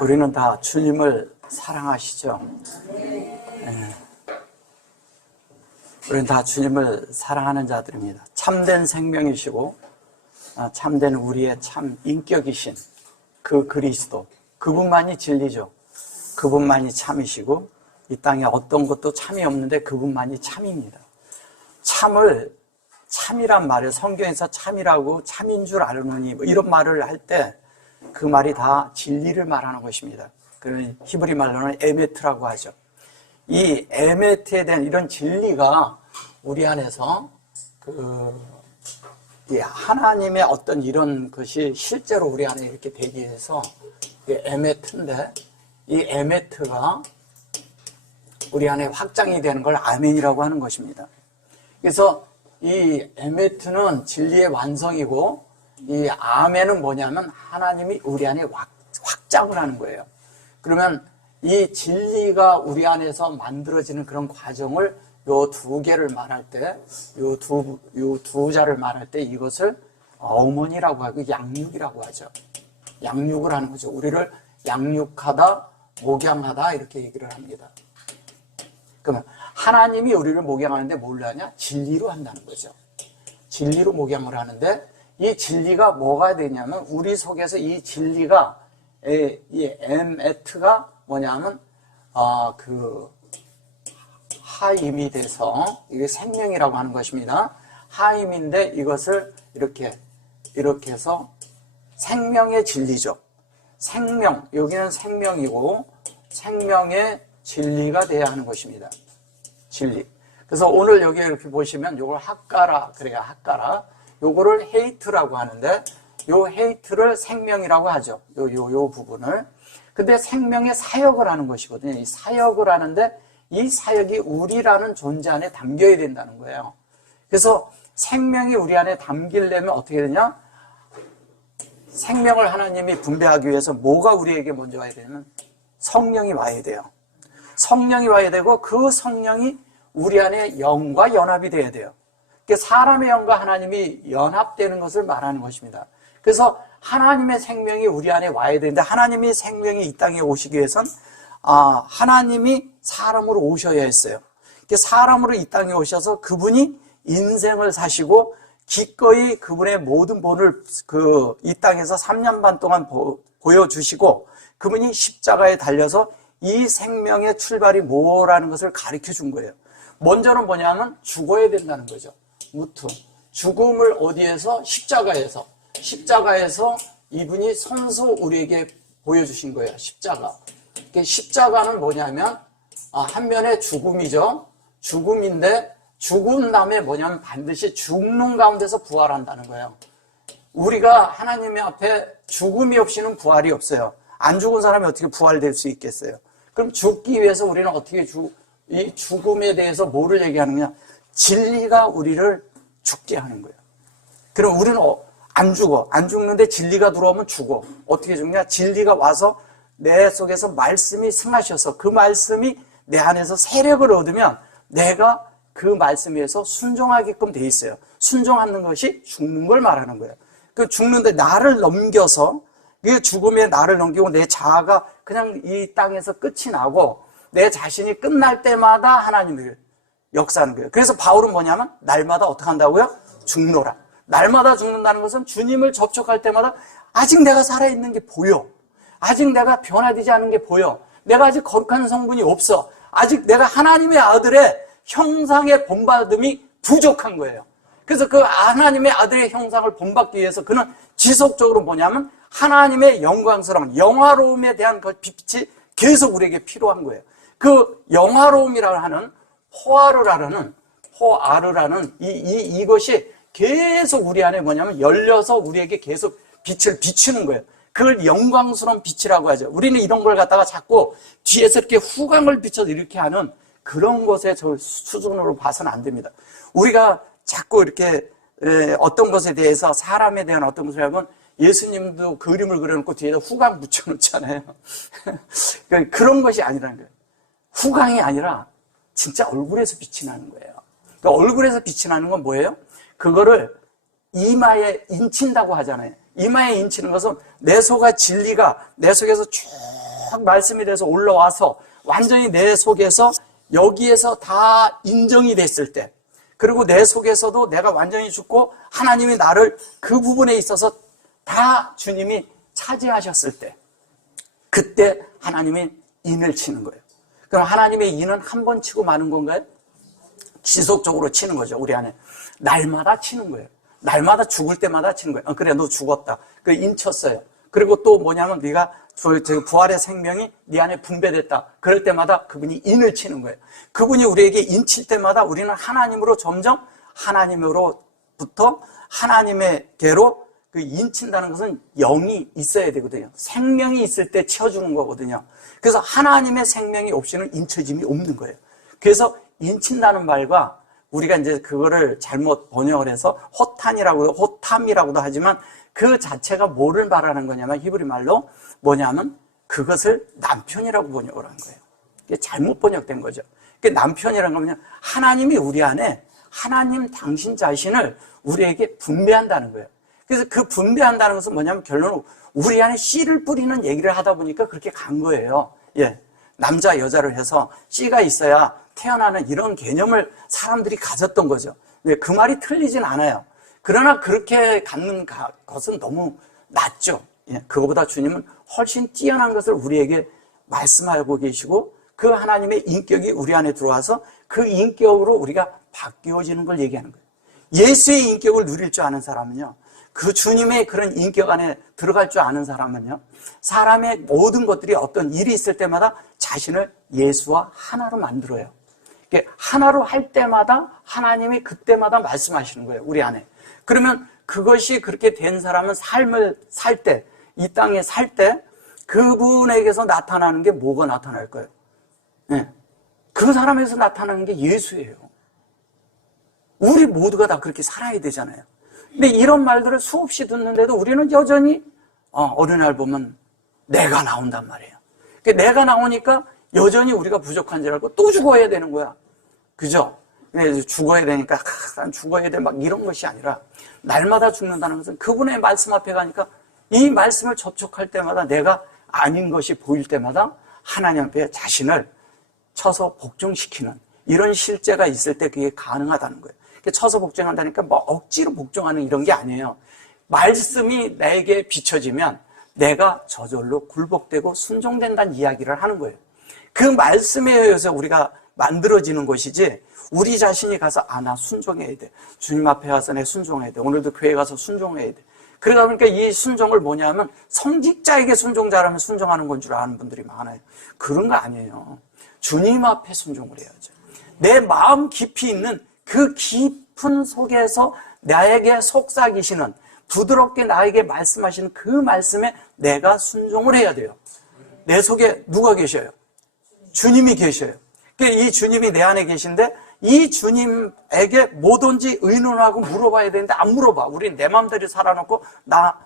우리는 다 주님을 사랑하시죠? 네. 우리는 다 주님을 사랑하는 자들입니다. 참된 생명이시고 참된 우리의 참 인격이신 그 그리스도, 그분만이 진리죠. 그분만이 참이시고 이 땅에 어떤 것도 참이 없는데 그분만이 참입니다. 참이란 말을 성경에서 참이라고 참인 줄 아느니 뭐 이런 말을 할 때 그 말이 다 진리를 말하는 것입니다. 그런 히브리 말로는 에메트라고 하죠. 이 에메트에 대한 이런 진리가 우리 안에서 이 하나님의 어떤 이런 것이 실제로 우리 안에 이렇게 되기 위해서 이 에메트인데 이 에메트가 우리 안에 확장이 되는 걸 아멘이라고 하는 것입니다. 그래서 이 에메트는 진리의 완성이고 이 아멘은 뭐냐면 하나님이 우리 안에 확장을 하는 거예요. 그러면 이 진리가 우리 안에서 만들어지는 그런 과정을 요 두 개를 말할 때, 요 두 자를 말할 때 이것을 어머니라고 하고 양육이라고 하죠. 양육을 하는 거죠. 우리를 양육하다, 목양하다 이렇게 얘기를 합니다. 그러면 하나님이 우리를 목양하는데 뭘 하냐? 진리로 한다는 거죠. 진리로 목양을 하는데 이 진리가 뭐가 되냐면 우리 속에서 이 진리가 이 에메트가 뭐냐면 하임이 돼서 이게 생명이라고 하는 것입니다. 하임인데 이것을 이렇게 해서 생명의 진리죠. 생명, 여기는 생명이고 생명의 진리가 돼야 하는 것입니다. 진리. 그래서 오늘 여기 이렇게 보시면 요걸 학가라 그래야 학가라. 요거를 헤이트라고 하는데 요 헤이트를 생명이라고 하죠. 요 부분을. 근데 생명의 사역을 하는 것이거든요. 이 사역을 하는데 이 사역이 우리라는 존재 안에 담겨야 된다는 거예요. 그래서 생명이 우리 안에 담기려면 어떻게 되냐? 생명을 하나님이 분배하기 위해서 뭐가 우리에게 먼저 와야 되냐면 성령이 와야 돼요. 성령이 와야 되고 그 성령이 우리 안에 영과 연합이 돼야 돼요. 사람의 영과 하나님이 연합되는 것을 말하는 것입니다. 그래서 하나님의 생명이 우리 안에 와야 되는데 하나님의 생명이 이 땅에 오시기 위해선 하나님이 사람으로 오셔야 했어요. 사람으로 이 땅에 오셔서 그분이 인생을 사시고 기꺼이 그분의 모든 본을 이 땅에서 3년 반 동안 보여주시고 그분이 십자가에 달려서 이 생명의 출발이 뭐라는 것을 가르쳐 준 거예요. 먼저는 뭐냐면 죽어야 된다는 거죠. 무트. 죽음을 어디에서? 십자가에서 이분이 선소 우리에게 보여주신 거예요. 십자가. 십자가는 뭐냐면 한 면의 죽음이죠. 죽음인데 죽은 다음에 뭐냐면 반드시 죽는 가운데서 부활한다는 거예요. 우리가 하나님의 앞에 죽음이 없이는 부활이 없어요. 안 죽은 사람이 어떻게 부활될 수 있겠어요? 그럼 죽기 위해서 우리는 어떻게 이 죽음에 대해서 뭐를 얘기하느냐? 진리가 우리를 죽게 하는 거예요. 그럼 우리는 안 죽어. 안 죽는데 진리가 들어오면 죽어. 어떻게 죽냐? 진리가 와서 내 속에서 말씀이 승하셔서 그 말씀이 내 안에서 세력을 얻으면 내가 그 말씀에 의해서 순종하게끔 돼 있어요. 순종하는 것이 죽는 걸 말하는 거예요. 그 죽는데 나를 넘겨서 그 죽음에 나를 넘기고 내 자아가 그냥 이 땅에서 끝이 나고 내 자신이 끝날 때마다 하나님을 역사하는 거예요. 그래서 바울은 뭐냐면 날마다 어떻게 한다고요? 죽노라. 날마다 죽는다는 것은 주님을 접촉할 때마다 아직 내가 살아있는 게 보여. 아직 내가 변화되지 않은 게 보여. 내가 아직 거룩한 성분이 없어. 아직 내가 하나님의 아들의 형상의 본받음이 부족한 거예요. 그래서 그 하나님의 아들의 형상을 본받기 위해서 그는 지속적으로 뭐냐면 하나님의 영광스러운 영화로움에 대한 그 빛이 계속 우리에게 필요한 거예요. 그 영화로움이라고 하는 호아르라는 이것이 계속 우리 안에 뭐냐면 열려서 우리에게 계속 빛을 비추는 거예요. 그걸 영광스러운 빛이라고 하죠. 우리는 이런 걸 갖다가 자꾸 뒤에서 이렇게 후광을 비춰서 이렇게 하는 그런 것의 저 수준으로 봐서는 안 됩니다. 우리가 자꾸 이렇게 어떤 것에 대해서 사람에 대한 어떤 것을 하면 예수님도 그림을 그려놓고 뒤에다 후광 붙여놓잖아요. 그런 것이 아니라는 거예요. 후광이 아니라 진짜 얼굴에서 빛이 나는 거예요. 그러니까 얼굴에서 빛이 나는 건 뭐예요? 그거를 이마에 인친다고 하잖아요. 이마에 인치는 것은 내 속의 진리가 내 속에서 쭉 말씀이 돼서 올라와서 완전히 내 속에서 여기에서 다 인정이 됐을 때, 그리고 내 속에서도 내가 완전히 죽고 하나님이 나를 그 부분에 있어서 다 주님이 차지하셨을 때, 그때 하나님이 인을 치는 거예요. 그럼 하나님의 인은 한 번 치고 마는 건가요? 지속적으로 치는 거죠. 우리 안에 날마다 치는 거예요. 날마다 죽을 때마다 치는 거예요. 그래, 너 죽었다. 그 인 쳤어요. 그리고 또 뭐냐면 네가 부활의 생명이 네 안에 분배됐다. 그럴 때마다 그분이 인을 치는 거예요. 그분이 우리에게 인 칠 때마다 우리는 하나님으로 점점 하나님으로부터 하나님의께로 그 인 친다는 것은 영이 있어야 되거든요. 생명이 있을 때 치어주는 거거든요. 그래서 하나님의 생명이 없이는 인쳐짐이 없는 거예요. 그래서 인친다는 말과 우리가 이제 그거를 잘못 번역을 해서 호탐이라고도 하지만 그 자체가 뭐를 말하는 거냐면 히브리 말로 뭐냐면 그것을 남편이라고 번역을 한 거예요. 이게 잘못 번역된 거죠. 남편이라는 거는 하나님이 우리 안에 하나님 당신 자신을 우리에게 분배한다는 거예요. 그래서 그 분배한다는 것은 뭐냐면 결론은 우리 안에 씨를 뿌리는 얘기를 하다 보니까 그렇게 간 거예요. 예. 남자, 여자를 해서 씨가 있어야 태어나는 이런 개념을 사람들이 가졌던 거죠. 그 말이 틀리진 않아요. 그러나 그렇게 갖는 것은 너무 낮죠. 예. 그거보다 주님은 훨씬 뛰어난 것을 우리에게 말씀하고 계시고 그 하나님의 인격이 우리 안에 들어와서 그 인격으로 우리가 바뀌어지는 걸 얘기하는 거예요. 예수의 인격을 누릴 줄 아는 사람은요, 그 주님의 그런 인격 안에 들어갈 줄 아는 사람은요, 사람의 모든 것들이 어떤 일이 있을 때마다 자신을 예수와 하나로 만들어요. 하나로 할 때마다 하나님이 그때마다 말씀하시는 거예요, 우리 안에. 그러면 그것이 그렇게 된 사람은 삶을 살 때, 이 땅에 살 때 그분에게서 나타나는 게 뭐가 나타날 거예요? 네. 그 사람에서 나타나는 게 예수예요. 우리 모두가 다 그렇게 살아야 되잖아요. 근데 이런 말들을 수없이 듣는데도 우리는 여전히 어느 날 보면 내가 나온단 말이에요. 내가 나오니까 여전히 우리가 부족한 줄 알고 또 죽어야 되는 거야. 그죠? 죽어야 되니까 난 죽어야 돼 막 이런 것이 아니라 날마다 죽는다는 것은 그분의 말씀 앞에 가니까 이 말씀을 접촉할 때마다 내가 아닌 것이 보일 때마다 하나님 앞에 자신을 쳐서 복종시키는 이런 실제가 있을 때 그게 가능하다는 거예요. 쳐서 복종한다니까 뭐 억지로 복종하는 이런 게 아니에요. 말씀이 내게 비춰지면 내가 저절로 굴복되고 순종된다는 이야기를 하는 거예요. 그 말씀에 의해서 우리가 만들어지는 것이지 우리 자신이 가서 나 순종해야 돼. 주님 앞에 가서 내 순종해야 돼. 오늘도 교회 가서 순종해야 돼. 그러다 보니까 이 순종을 뭐냐면 성직자에게 순종자라면 순종하는 건 줄 아는 분들이 많아요. 그런 거 아니에요. 주님 앞에 순종을 해야죠. 내 마음 깊이 있는 그 깊은 속에서 나에게 속삭이시는 부드럽게 나에게 말씀하시는 그 말씀에 내가 순종을 해야 돼요. 내 속에 누가 계셔요? 주님이 계셔요. 이 주님이 내 안에 계신데 이 주님에게 뭐든지 의논하고 물어봐야 되는데 안 물어봐. 우린 내 마음대로 살아놓고 나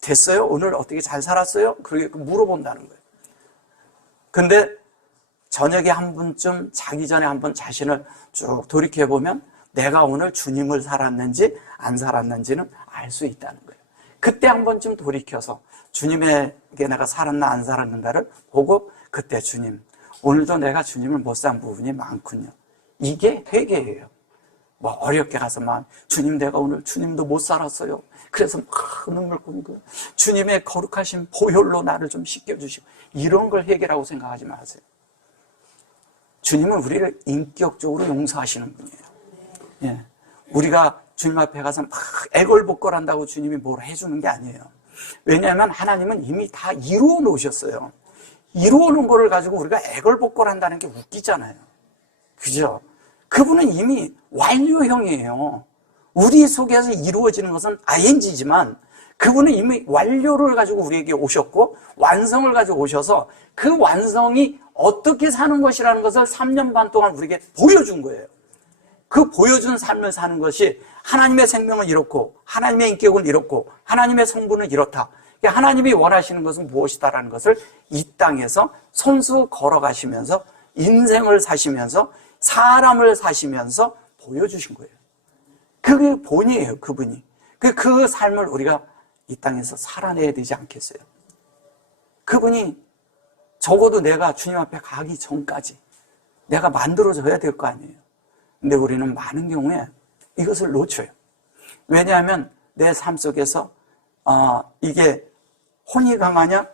됐어요? 오늘 어떻게 잘 살았어요? 그렇게 물어본다는 거예요. 근데 저녁에 한 번쯤 자기 전에 한번 자신을 쭉 돌이켜보면 내가 오늘 주님을 살았는지 안 살았는지는 알 수 있다는 거예요. 그때 한 번쯤 돌이켜서 주님에게 내가 살았나 안 살았는가를 보고 그때 주님, 오늘도 내가 주님을 못 산 부분이 많군요. 이게 회개예요. 뭐 어렵게 가서만 주님 내가 오늘 주님도 못 살았어요. 그래서 막 눈물 ቁ고 주님의 거룩하신 보혈로 나를 좀 씻겨주시고 이런 걸 회개라고 생각하지 마세요. 주님은 우리를 인격적으로 용서하시는 분이에요. 예. 우리가 주님 앞에 가서 막 애걸복걸한다고 주님이 뭘 해주는 게 아니에요. 왜냐하면 하나님은 이미 다 이루어 놓으셨어요. 이루어 놓은 거를 가지고 우리가 애걸복걸한다는 게 웃기잖아요. 그죠? 그분은 이미 완료형이에요. 우리 속에서 이루어지는 것은 ing지만 그분은 이미 완료를 가지고 우리에게 오셨고 완성을 가지고 오셔서 그 완성이 어떻게 사는 것이라는 것을 3년 반 동안 우리에게 보여준 거예요. 그 보여준 삶을 사는 것이 하나님의 생명은 이렇고 하나님의 인격은 이렇고 하나님의 성분은 이렇다. 하나님이 원하시는 것은 무엇이다라는 것을 이 땅에서 손수 걸어가시면서 인생을 사시면서 사람을 사시면서 보여주신 거예요. 그게 본이에요. 그분이. 그 삶을 우리가 이 땅에서 살아내야 되지 않겠어요? 그분이 적어도 내가 주님 앞에 가기 전까지 내가 만들어줘야 될 거 아니에요. 근데 우리는 많은 경우에 이것을 놓쳐요. 왜냐하면 내 삶 속에서 이게 혼이 강하냐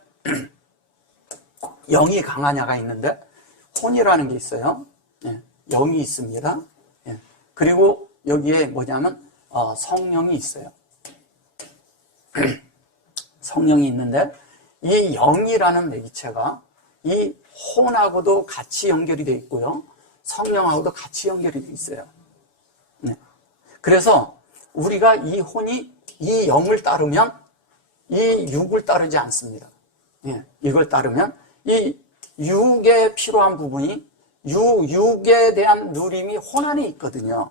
영이 강하냐가 있는데, 혼이라는 게 있어요. 예, 영이 있습니다. 예, 그리고 여기에 뭐냐면 성령이 있어요. 성령이 있는데, 이 영이라는 매기체가 이 혼하고도 같이 연결이 되어 있고요, 성령하고도 같이 연결이 되어 있어요. 네. 그래서 우리가 이 혼이 이 영을 따르면 이 육을 따르지 않습니다. 예, 이걸 따르면 이 육에 필요한 부분이 육에 대한 누림이 혼 안에 있거든요.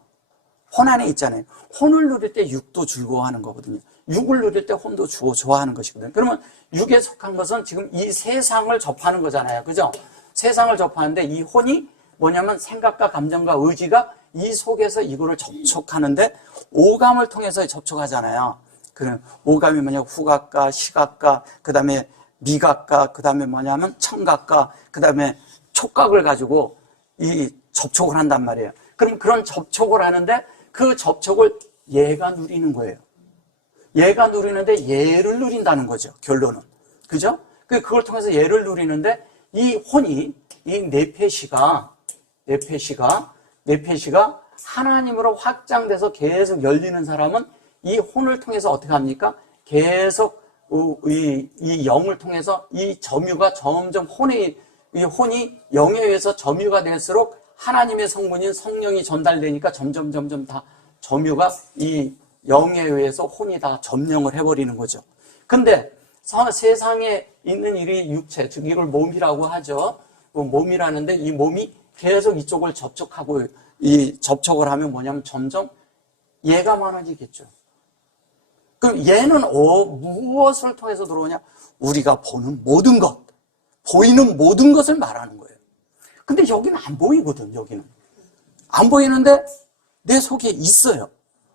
혼 안에 있잖아요. 혼을 누릴 때 육도 즐거워하는 거거든요. 육을 누릴 때 혼도 좋아하는 것이거든요. 그러면 육에 속한 것은 지금 이 세상을 접하는 거잖아요. 그죠? 세상을 접하는데 이 혼이 뭐냐면 생각과 감정과 의지가 이 속에서 이거를 접촉하는데, 오감을 통해서 접촉하잖아요. 그럼 오감이 뭐냐, 후각과 시각과 그 다음에 미각과 그 다음에 뭐냐면 청각과 그 다음에 촉각을 가지고 이 접촉을 한단 말이에요. 그럼 그런 접촉을 하는데 그 접촉을 얘가 누리는 거예요. 얘가 누리는데 얘를 누린다는 거죠, 결론은. 그죠? 그걸 통해서 얘를 누리는데, 이 혼이, 이 네페시가 하나님으로 확장돼서 계속 열리는 사람은 이 혼을 통해서 어떻게 합니까? 계속 이 영을 통해서 이 점유가 점점 이 혼이 영에 의해서 점유가 될수록 하나님의 성분인 성령이 전달되니까 점점 다 점유가 이 영에 의해서 혼이 다 점령을 해버리는 거죠. 근데 세상에 있는 이 육체, 즉 이걸 몸이라고 하죠. 몸이라는데, 이 몸이 계속 이쪽을 접촉하고, 이 접촉을 하면 뭐냐면 점점 얘가 많아지겠죠. 그럼 얘는 무엇을 통해서 들어오냐? 우리가 보는 모든 것, 보이는 모든 것을 말하는 거예요. 근데 여기는 안 보이거든. 여기는 안 보이는데 내 속에 있어요.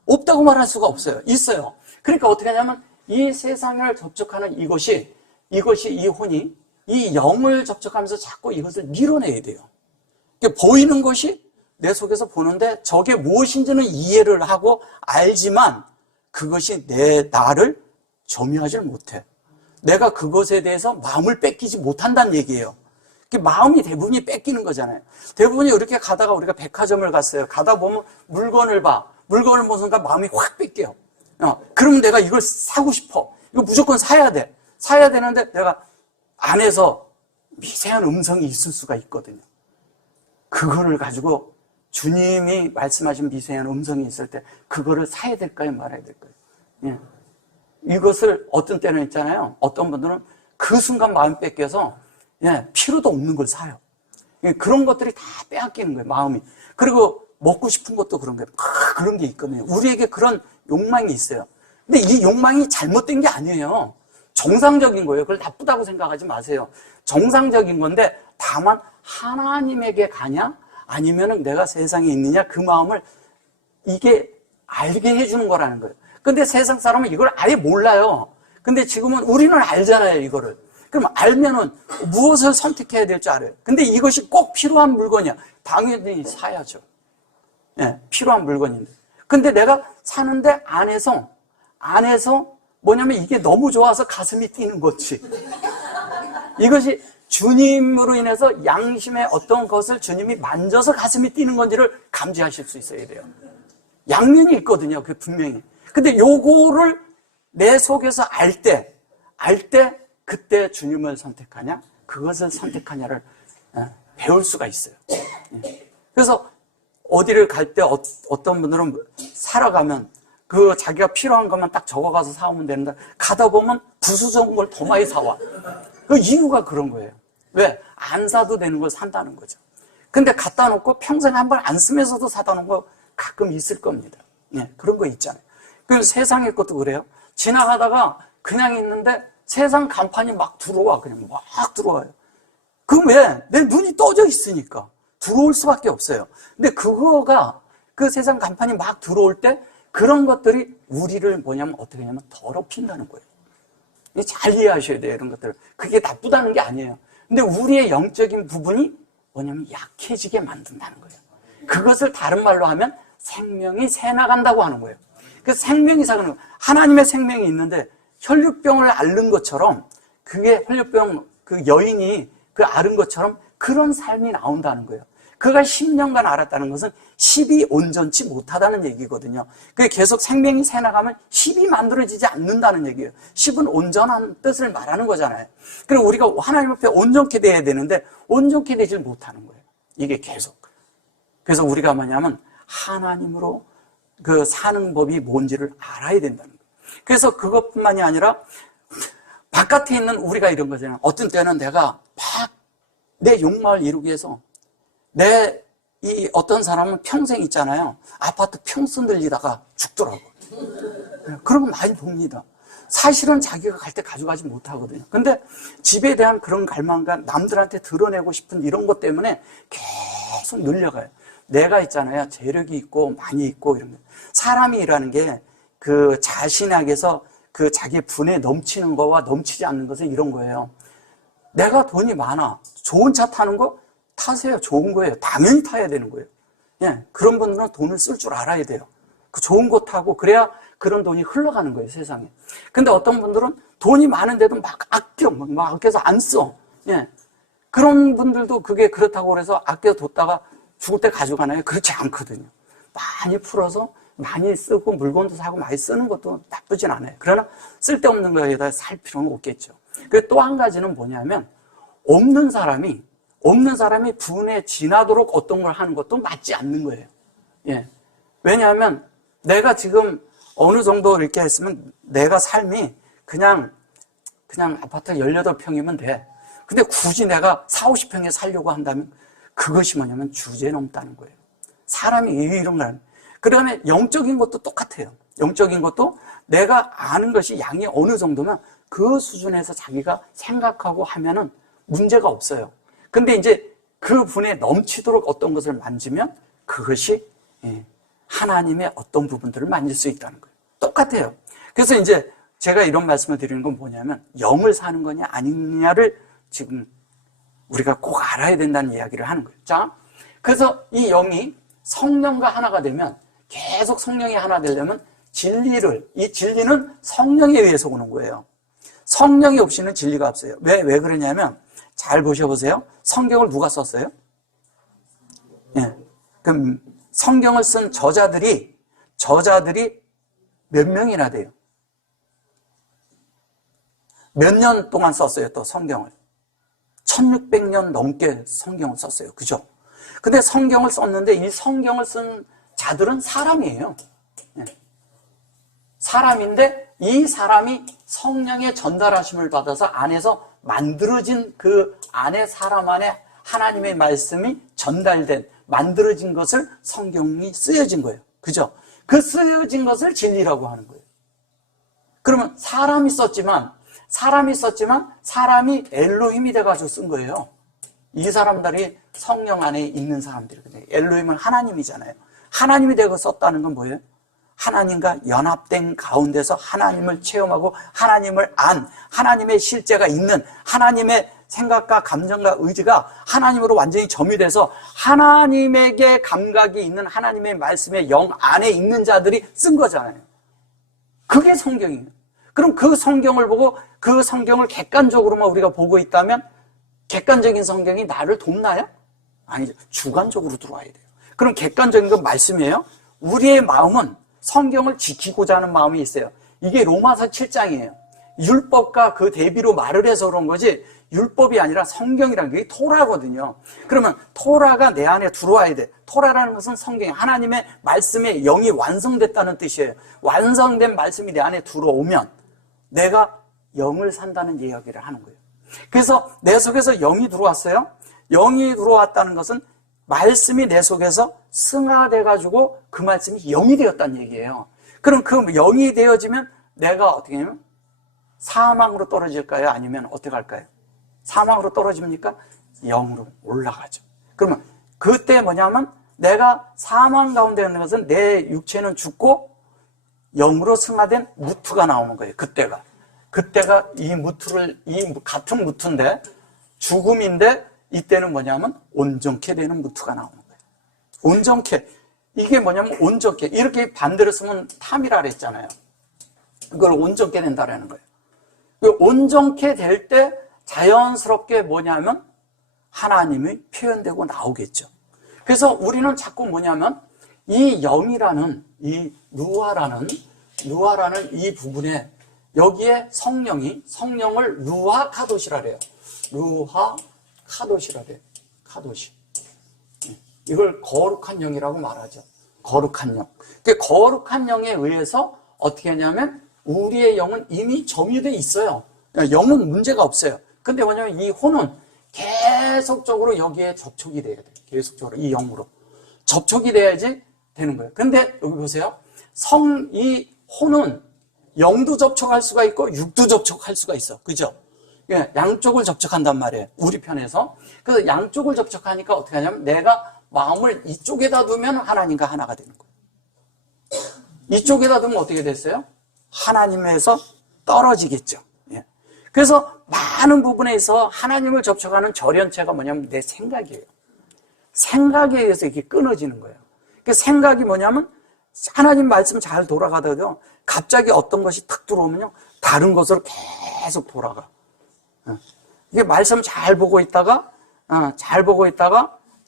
없다고 말할 수가 없어요. 있어요. 그러니까 어떻게 하냐면 이 세상을 접촉하는 이것이 이 혼이 이 영을 접촉하면서 자꾸 이것을 밀어내야 돼요. 그러니까 보이는 것이 내 속에서 보는데 저게 무엇인지는 이해를 하고 알지만 그것이 나를 점유하지 못해. 내가 그것에 대해서 마음을 뺏기지 못한다는 얘기예요. 마음이 대부분이 뺏기는 거잖아요. 대부분이 이렇게 가다가 우리가 백화점을 갔어요. 가다 보면 물건을 보는 순간 마음이 확 뺏겨요. 그러면 내가 이걸 사고 싶어. 이거 무조건 사야 돼. 사야 되는데 내가 안에서 미세한 음성이 있을 수가 있거든요. 그거를 가지고 주님이 말씀하신 미세한 음성이 있을 때 그거를 사야 될까요? 말아야 될까요? 예. 이것을 어떤 때는 있잖아요. 어떤 분들은 그 순간 마음이 뺏겨서 필요도 없는 걸 사요. 그런 것들이 다 빼앗기는 거예요, 마음이. 그리고 먹고 싶은 것도 그런 거예요. 그런 게 있거든요. 우리에게 그런 욕망이 있어요. 근데 이 욕망이 잘못된 게 아니에요. 정상적인 거예요. 그걸 나쁘다고 생각하지 마세요. 정상적인 건데 다만 하나님에게 가냐 아니면 내가 세상에 있느냐, 그 마음을 이게 알게 해주는 거라는 거예요. 근데 세상 사람은 이걸 아예 몰라요. 근데 지금은 우리는 알잖아요, 이거를. 그럼 알면은 무엇을 선택해야 될 줄 알아요. 근데 이것이 꼭 필요한 물건이야. 당연히 사야죠. 필요한 물건인데. 근데 내가 사는데 안에서 뭐냐면 이게 너무 좋아서 가슴이 뛰는 거지. 이것이 주님으로 인해서 양심의 어떤 것을 주님이 만져서 가슴이 뛰는 건지를 감지하실 수 있어야 돼요. 양면이 있거든요, 그 분명히. 근데 요거를 내 속에서 알 때 그때 주님을 선택하냐, 그것을 선택하냐를 배울 수가 있어요. 그래서 어디를 갈 때 어떤 분들은 사러 가면 그 자기가 필요한 것만 딱 적어가서 사오면 되는데 가다 보면 부수적인 걸 더 많이 사와. 그 이유가 그런 거예요. 왜? 안 사도 되는 걸 산다는 거죠. 근데 갖다 놓고 평생 한 번 안 쓰면서도 사다 놓은 거 가끔 있을 겁니다. 그런 거 있잖아요. 그래서 세상의 것도 그래요. 지나가다가 그냥 있는데 세상 간판이 막 들어와. 그냥 막 들어와요. 그럼 왜? 내 눈이 떠져 있으니까 들어올 수밖에 없어요. 근데 그거가 그 세상 간판이 막 들어올 때 그런 것들이 우리를 뭐냐면 어떻게 하냐면 더럽힌다는 거예요. 잘 이해하셔야 돼요, 이런 것들. 그게 나쁘다는 게 아니에요. 근데 우리의 영적인 부분이 뭐냐면 약해지게 만든다는 거예요. 그것을 다른 말로 하면 생명이 새나간다고 하는 거예요. 그 생명이 새나가는 거예요. 하나님의 생명이 있는데 혈류병을 앓는 것처럼, 그게 혈류병 그 여인이 그 앓은 것처럼 그런 삶이 나온다는 거예요. 그가 10년간 앓았다는 것은 10이 온전치 못하다는 얘기거든요. 그게 계속 생명이 새나가면 10이 만들어지지 않는다는 얘기예요. 10은 온전한 뜻을 말하는 거잖아요. 그리고 우리가 하나님 앞에 온전케 돼야 되는데 온전케 되질 못하는 거예요. 이게 계속. 그래서 우리가 뭐냐면 하나님으로 그 사는 법이 뭔지를 알아야 된다는 거예요. 그래서 그것뿐만이 아니라 바깥에 있는 우리가 이런 거잖아요. 어떤 때는 내가 막 내 욕망을 이루기 위해서 이 어떤 사람은 평생 있잖아요. 아파트 평수 늘리다가 죽더라고. 그런 거 많이 봅니다. 사실은 자기가 갈 때 가져가지 못하거든요. 근데 집에 대한 그런 갈망과 남들한테 드러내고 싶은 이런 것 때문에 계속 늘려가요. 내가 있잖아요. 재력이 있고 많이 있고 이런 거. 사람이 일하는 게 그 자신에게서 그 자기 분에 넘치는 거와 넘치지 않는 것은 이런 거예요. 내가 돈이 많아. 좋은 차 타는 거 타세요. 좋은 거예요. 당연히 타야 되는 거예요. 예, 그런 분들은 돈을 쓸 줄 알아야 돼요. 그 좋은 거 타고 그래야 그런 돈이 흘러가는 거예요, 세상에. 근데 어떤 분들은 돈이 많은데도 막 아껴서 안 써. 예. 그런 분들도 그게 그렇다고 그래서 아껴뒀다가 죽을 때 가져가나요? 그렇지 않거든요. 많이 풀어서 많이 쓰고 물건도 사고 많이 쓰는 것도 나쁘진 않아요. 그러나 쓸데없는 거에다 살 필요는 없겠죠. 그리고 또 한 가지는 뭐냐면 없는 사람이 분에 지나도록 어떤 걸 하는 것도 맞지 않는 거예요. 예. 왜냐하면 내가 지금 어느 정도 이렇게 했으면 내가 삶이 그냥 아파트 18평이면 돼. 근데 굳이 내가 40, 50평에 살려고 한다면 그것이 뭐냐면 주제에 넘다는 거예요. 사람이 이런 거는. 그 다음에 영적인 것도 똑같아요. 영적인 것도 내가 아는 것이 양이 어느 정도면 그 수준에서 자기가 생각하고 하면은 문제가 없어요. 근데 이제 그 분에 넘치도록 어떤 것을 만지면 그것이 하나님의 어떤 부분들을 만질 수 있다는 거예요. 똑같아요. 그래서 이제 제가 이런 말씀을 드리는 건 뭐냐면 영을 사는 거냐 아니냐를 지금 우리가 꼭 알아야 된다는 이야기를 하는 거예요. 자, 그래서 이 영이 성령과 하나가 되면 계속 성령이 하나 되려면 이 진리는 성령에 의해서 오는 거예요. 성령이 없이는 진리가 없어요. 왜 그러냐면 잘 보셔보세요. 성경을 누가 썼어요? 예. 그럼 성경을 쓴 저자들이 몇 명이나 돼요? 몇 년 동안 썼어요, 또 성경을? 1600년 넘게 성경을 썼어요. 그죠? 근데 성경을 썼는데 이 성경을 쓴 자들은 사람이에요. 예. 사람인데 이 사람이 성령의 전달하심을 받아서 안에서 만들어진 그 안에 사람 안에 하나님의 말씀이 전달된 만들어진 것을 성경이 쓰여진 거예요. 그죠? 그 쓰여진 것을 진리라고 하는 거예요. 그러면 사람이 썼지만 사람이 엘로힘이 돼가지고 쓴 거예요. 이 사람들이 성령 안에 있는 사람들이거든요. 엘로힘은 하나님이잖아요. 하나님이 되고 썼다는 건 뭐예요? 하나님과 연합된 가운데서 하나님을 체험하고 하나님을 하나님의 실제가 있는 하나님의 생각과 감정과 의지가 하나님으로 완전히 점유돼서 하나님에게 감각이 있는 하나님의 말씀의 영 안에 있는 자들이 쓴 거잖아요. 그게 성경이에요. 그럼 그 성경을 보고 그 성경을 객관적으로만 우리가 보고 있다면 객관적인 성경이 나를 돕나요? 아니죠. 주관적으로 들어와야 돼요. 그럼 객관적인 건 말씀이에요. 우리의 마음은 성경을 지키고자 하는 마음이 있어요. 이게 로마서 7장이에요. 율법과 그 대비로 말을 해서 그런 거지 율법이 아니라 성경이라는 게 토라거든요. 그러면 토라가 내 안에 들어와야 돼. 토라라는 것은 성경, 하나님의 말씀의 영이 완성됐다는 뜻이에요. 완성된 말씀이 내 안에 들어오면 내가 영을 산다는 이야기를 하는 거예요. 그래서 내 속에서 영이 들어왔어요. 영이 들어왔다는 것은 말씀이 내 속에서 승화돼가지고 그 말씀이 영이 되었다는 얘기예요. 그럼 그 영이 되어지면 내가 어떻게 하냐면 사망으로 떨어질까요? 아니면 어떻게 할까요? 사망으로 떨어집니까? 영으로 올라가죠. 그러면 그때 뭐냐면 내가 사망 가운데 있는 것은 내 육체는 죽고 영으로 승화된 무트가 나오는 거예요. 그때가. 그때가 이 같은 무트인데 죽음인데 이때는 뭐냐면 온전케 되는 무트가 나오는 거예요. 온전케. 이게 뭐냐면 온전케. 이렇게 반대로 쓰면 탐이라 그랬잖아요. 그걸 온전케 된다라는 거예요. 온전케 될 때 자연스럽게 뭐냐면 하나님이 표현되고 나오겠죠. 그래서 우리는 자꾸 뭐냐면 이 영이라는 이 루아라는 이 부분에 여기에 성령을 루아 카도시라 그래요. 루아 카도시라 그래요. 카도시. 이걸 거룩한 영이라고 말하죠. 거룩한 영. 그 거룩한 영에 의해서 어떻게 하냐면 우리의 영은 이미 점유되어 있어요. 영은 문제가 없어요. 근데 뭐냐면 이 혼은 계속적으로 여기에 접촉이 돼야 돼요. 계속적으로 이 영으로. 접촉이 돼야지 되는 거예요. 근데 여기 보세요. 이 혼은 영도 접촉할 수가 있고 육도 접촉할 수가 있어. 그죠? 양쪽을 접촉한단 말이에요. 우리 편에서. 그래서 양쪽을 접촉하니까 어떻게 하냐면 내가 마음을 이쪽에다 두면 하나님과 하나가 되는 거예요. 이쪽에다 두면 어떻게 됐어요? 하나님에서 떨어지겠죠. 그래서 많은 부분에서 하나님을 접촉하는 절연체가 뭐냐면 내 생각이에요. 생각에 의해서 이렇게 끊어지는 거예요. 그 생각이 뭐냐면 하나님 말씀 잘 돌아가다가요 갑자기 어떤 것이 탁 들어오면요 다른 것으로 계속 돌아가. 이게 말씀 잘 보고 있다가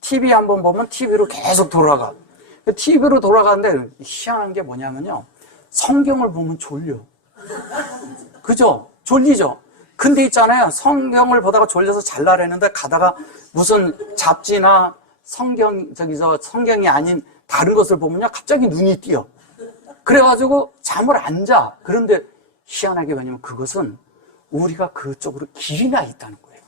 TV 한번 보면 TV로 계속 돌아가. TV로 돌아가는데 희한한 게 뭐냐면요 성경을 보면 졸려. 그죠? 졸리죠? 근데 있잖아요. 성경을 보다가 졸려서 잘라내는데 가다가 무슨 잡지나 성경이 아닌 다른 것을 보면요. 갑자기 눈이 띄어. 그래가지고 잠을 안 자. 그런데 희한하게 왜냐면 그것은 우리가 그쪽으로 길이 나 있다는 거예요.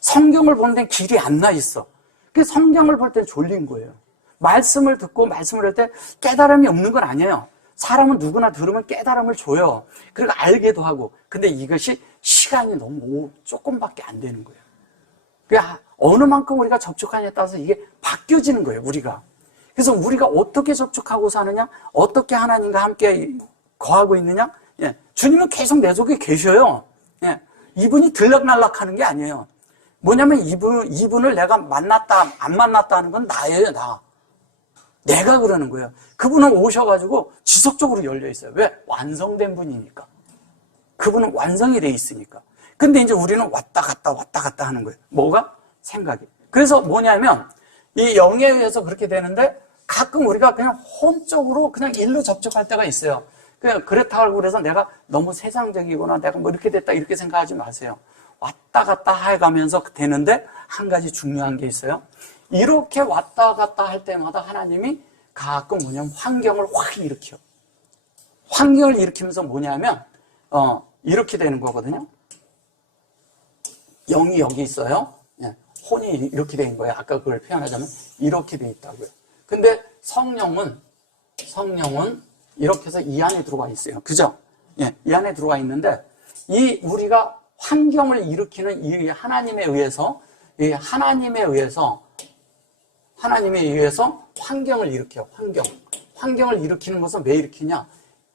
성경을 보는 데는 길이 안 나 있어. 그 성경을 볼 땐 졸린 거예요. 말씀을 듣고 말씀을 할 때 깨달음이 없는 건 아니에요. 사람은 누구나 들으면 깨달음을 줘요. 그리고 알게도 하고. 근데 이것이 시간이 너무 조금밖에 안 되는 거예요. 그러니까 어느 만큼 우리가 접촉하냐에 따라서 이게 바뀌어지는 거예요, 우리가. 그래서 우리가 어떻게 접촉하고 사느냐, 어떻게 하나님과 함께 거하고 있느냐, 주님은 계속 내 속에 계셔요. 이분이 들락날락 하는 게 아니에요. 뭐냐면 이분을 내가 만났다, 안 만났다 하는 건 나예요, 나. 내가 그러는 거예요. 그분은 오셔가지고 지속적으로 열려 있어요. 왜? 완성된 분이니까. 그분은 완성이 돼 있으니까. 근데 이제 우리는 왔다 갔다 하는 거예요. 뭐가? 생각이. 그래서 뭐냐면 이 영에 의해서 그렇게 되는데 가끔 우리가 그냥 혼적으로 그냥 일로 접촉할 때가 있어요. 그렇다고 그래서 내가 너무 세상적이거나 내가 뭐 이렇게 됐다 이렇게 생각하지 마세요. 왔다 갔다 해가면서 되는데 한 가지 중요한 게 있어요. 이렇게 왔다 갔다 할 때마다 하나님이 가끔 뭐냐면 환경을 확 일으켜. 환경을 일으키면서 뭐냐면 이렇게 되는 거거든요. 영이 여기 있어요. 혼이 이렇게 된 거예요. 아까 그걸 표현하자면 이렇게 돼 있다고요. 근데 성령은 이렇게 해서 이 안에 들어와 있어요. 그죠? 이 안에 들어와 있는데 우리가 환경을 일으키는 이 하나님에 의해서 환경을 일으켜요. 환경을 일으키는 것은 왜 일으키냐?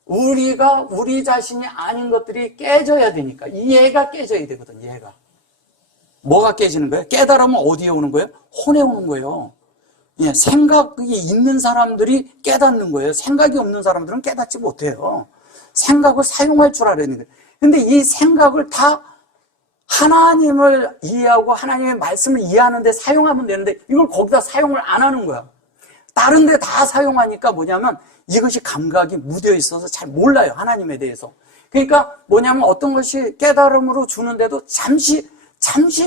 우리 자신이 아닌 것들이 깨져야 되니까. 얘가 깨져야 되거든, 얘가. 뭐가 깨지는 거예요? 깨달으면 어디에 오는 거예요? 혼에 오는 거예요. 생각이 있는 사람들이 깨닫는 거예요. 생각이 없는 사람들은 깨닫지 못해요. 생각을 사용할 줄 알아야 되는데. 근데 이 생각을 다 하나님을 이해하고 하나님의 말씀을 이해하는데 사용하면 되는데 이걸 거기다 사용을 안 하는 거야. 다른 데 다 사용하니까 뭐냐면 이것이 감각이 묻어 있어서 잘 몰라요. 하나님에 대해서. 그러니까 뭐냐면 어떤 것이 깨달음으로 주는데도 잠시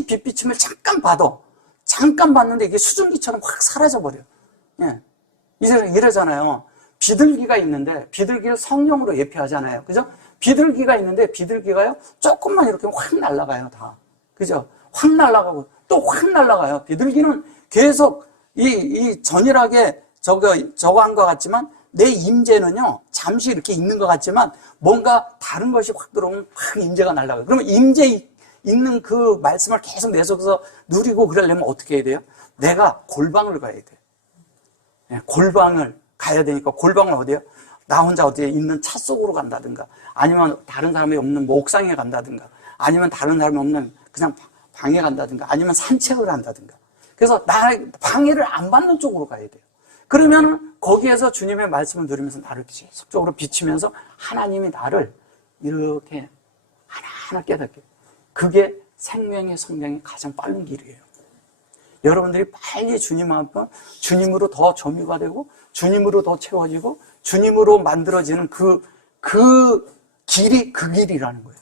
빛비침을 잠깐 봤는데 이게 수증기처럼 확 사라져버려요. 이러잖아요. 비둘기가 있는데 비둘기를 성령으로 예표하잖아요. 그죠? 비둘기가 있는데 비둘기가요 조금만 이렇게 확 날아가요. 다. 그죠? 확 날아가고 또 확 날아가요. 비둘기는 계속 이 전일하게 저거 한 것 같지만 내 임재는요 잠시 이렇게 있는 것 같지만 뭔가 다른 것이 확 들어오면 확 임재가 날아가요. 그러면 임재 있는 그 말씀을 계속 내 속에서 누리고 그러려면 어떻게 해야 돼요? 내가 골방을 가야 돼요. 골방을 가야 되니까 골방은 어디예요? 나 혼자 어디에 있는 차 속으로 간다든가, 아니면 다른 사람이 없는 뭐 옥상에 간다든가, 아니면 다른 사람이 없는 그냥 방에 간다든가, 아니면 산책을 한다든가. 그래서 나 방해를 안 받는 쪽으로 가야 돼요. 그러면 거기에서 주님의 말씀을 들으면서 나를 계속적으로 비추면서 하나님이 나를 이렇게 하나하나 깨닫게. 그게 생명의 성장의 가장 빠른 길이에요. 여러분들이 빨리 주님 앞에 주님으로 더 점유가 되고 주님으로 더 채워지고 주님으로 만들어지는 그 길이 그 길이라는 거예요.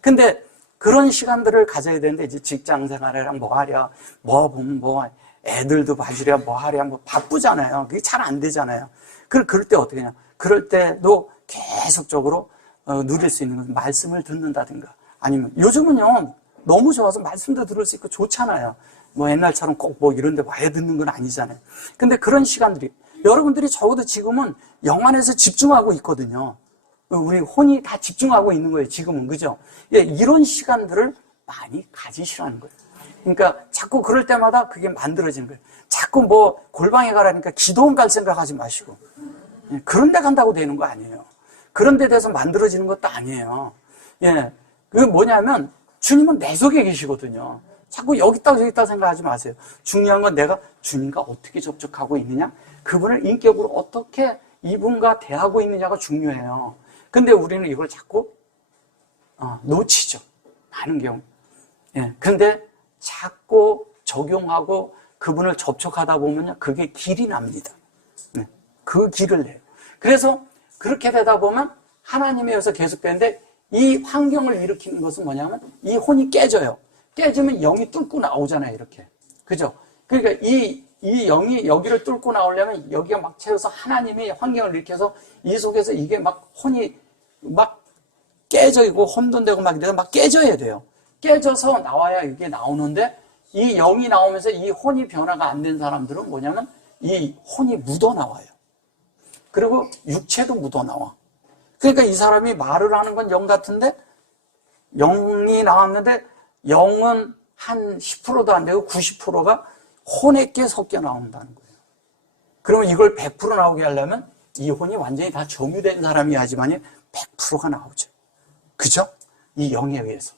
근데 그런 시간들을 가져야 되는데 이제 직장 생활이랑 뭐 하랴, 뭐 보면 뭐 애들도 봐주랴, 뭐 하랴, 뭐 바쁘잖아요. 그게 잘 안 되잖아요. 그럴 때 어떻게 하냐. 그럴 때도 계속적으로 누릴 수 있는 건 말씀을 듣는다든가, 아니면 요즘은요 너무 좋아서 말씀도 들을 수 있고 좋잖아요. 뭐 옛날처럼 꼭 뭐 이런 데 와야 듣는 건 아니잖아요. 근데 그런 시간들이 여러분들이 적어도 지금은 영안에서 집중하고 있거든요. 우리 혼이 다 집중하고 있는 거예요, 지금은. 그죠? 예, 이런 시간들을 많이 가지시라는 거예요. 그러니까 자꾸 그럴 때마다 그게 만들어지는 거예요. 자꾸 뭐 골방에 가라니까 기도원 갈 생각하지 마시고. 예, 그런 데 간다고 되는 거 아니에요. 그런 데 돼서 만들어지는 것도 아니에요. 예, 그게 뭐냐면 주님은 내 속에 계시거든요. 자꾸 여기 있다 저기 있다 생각하지 마세요. 중요한 건 내가 주님과 어떻게 접촉하고 있느냐, 그분을 인격으로 어떻게 이분과 대하고 있느냐가 중요해요. 근데 우리는 이걸 자꾸 놓치죠. 많은 경우. 예, 근데 자꾸 적용하고 그분을 접촉하다 보면요, 그게 길이 납니다. 네, 그 길을 내요. 그래서 그렇게 되다 보면 하나님에 의해서 계속되는데, 이 환경을 일으키는 것은 뭐냐면 이 혼이 깨져요. 깨지면 영이 뚫고 나오잖아요, 이렇게. 그죠? 그러니까 이 영이 여기를 뚫고 나오려면 여기가 막 채워서 하나님이 환경을 일으켜서 이 속에서 이게 막 혼이 막 깨져 있고 혼돈되고 막 이래서 막 깨져야 돼요. 깨져서 나와야 이게 나오는데, 이 영이 나오면서 이 혼이 변화가 안 된 사람들은 뭐냐면 이 혼이 묻어 나와요. 그리고 육체도 묻어 나와. 그러니까 이 사람이 말을 하는 건 영 같은데, 영이 나왔는데 영은 한 10%도 안 되고 90%가 혼에게 섞여 나온다는 거예요. 그러면 이걸 100% 나오게 하려면 이 혼이 완전히 다 점유된 사람이 하지만이 100%가 나오죠. 그죠? 이 영에 의해서.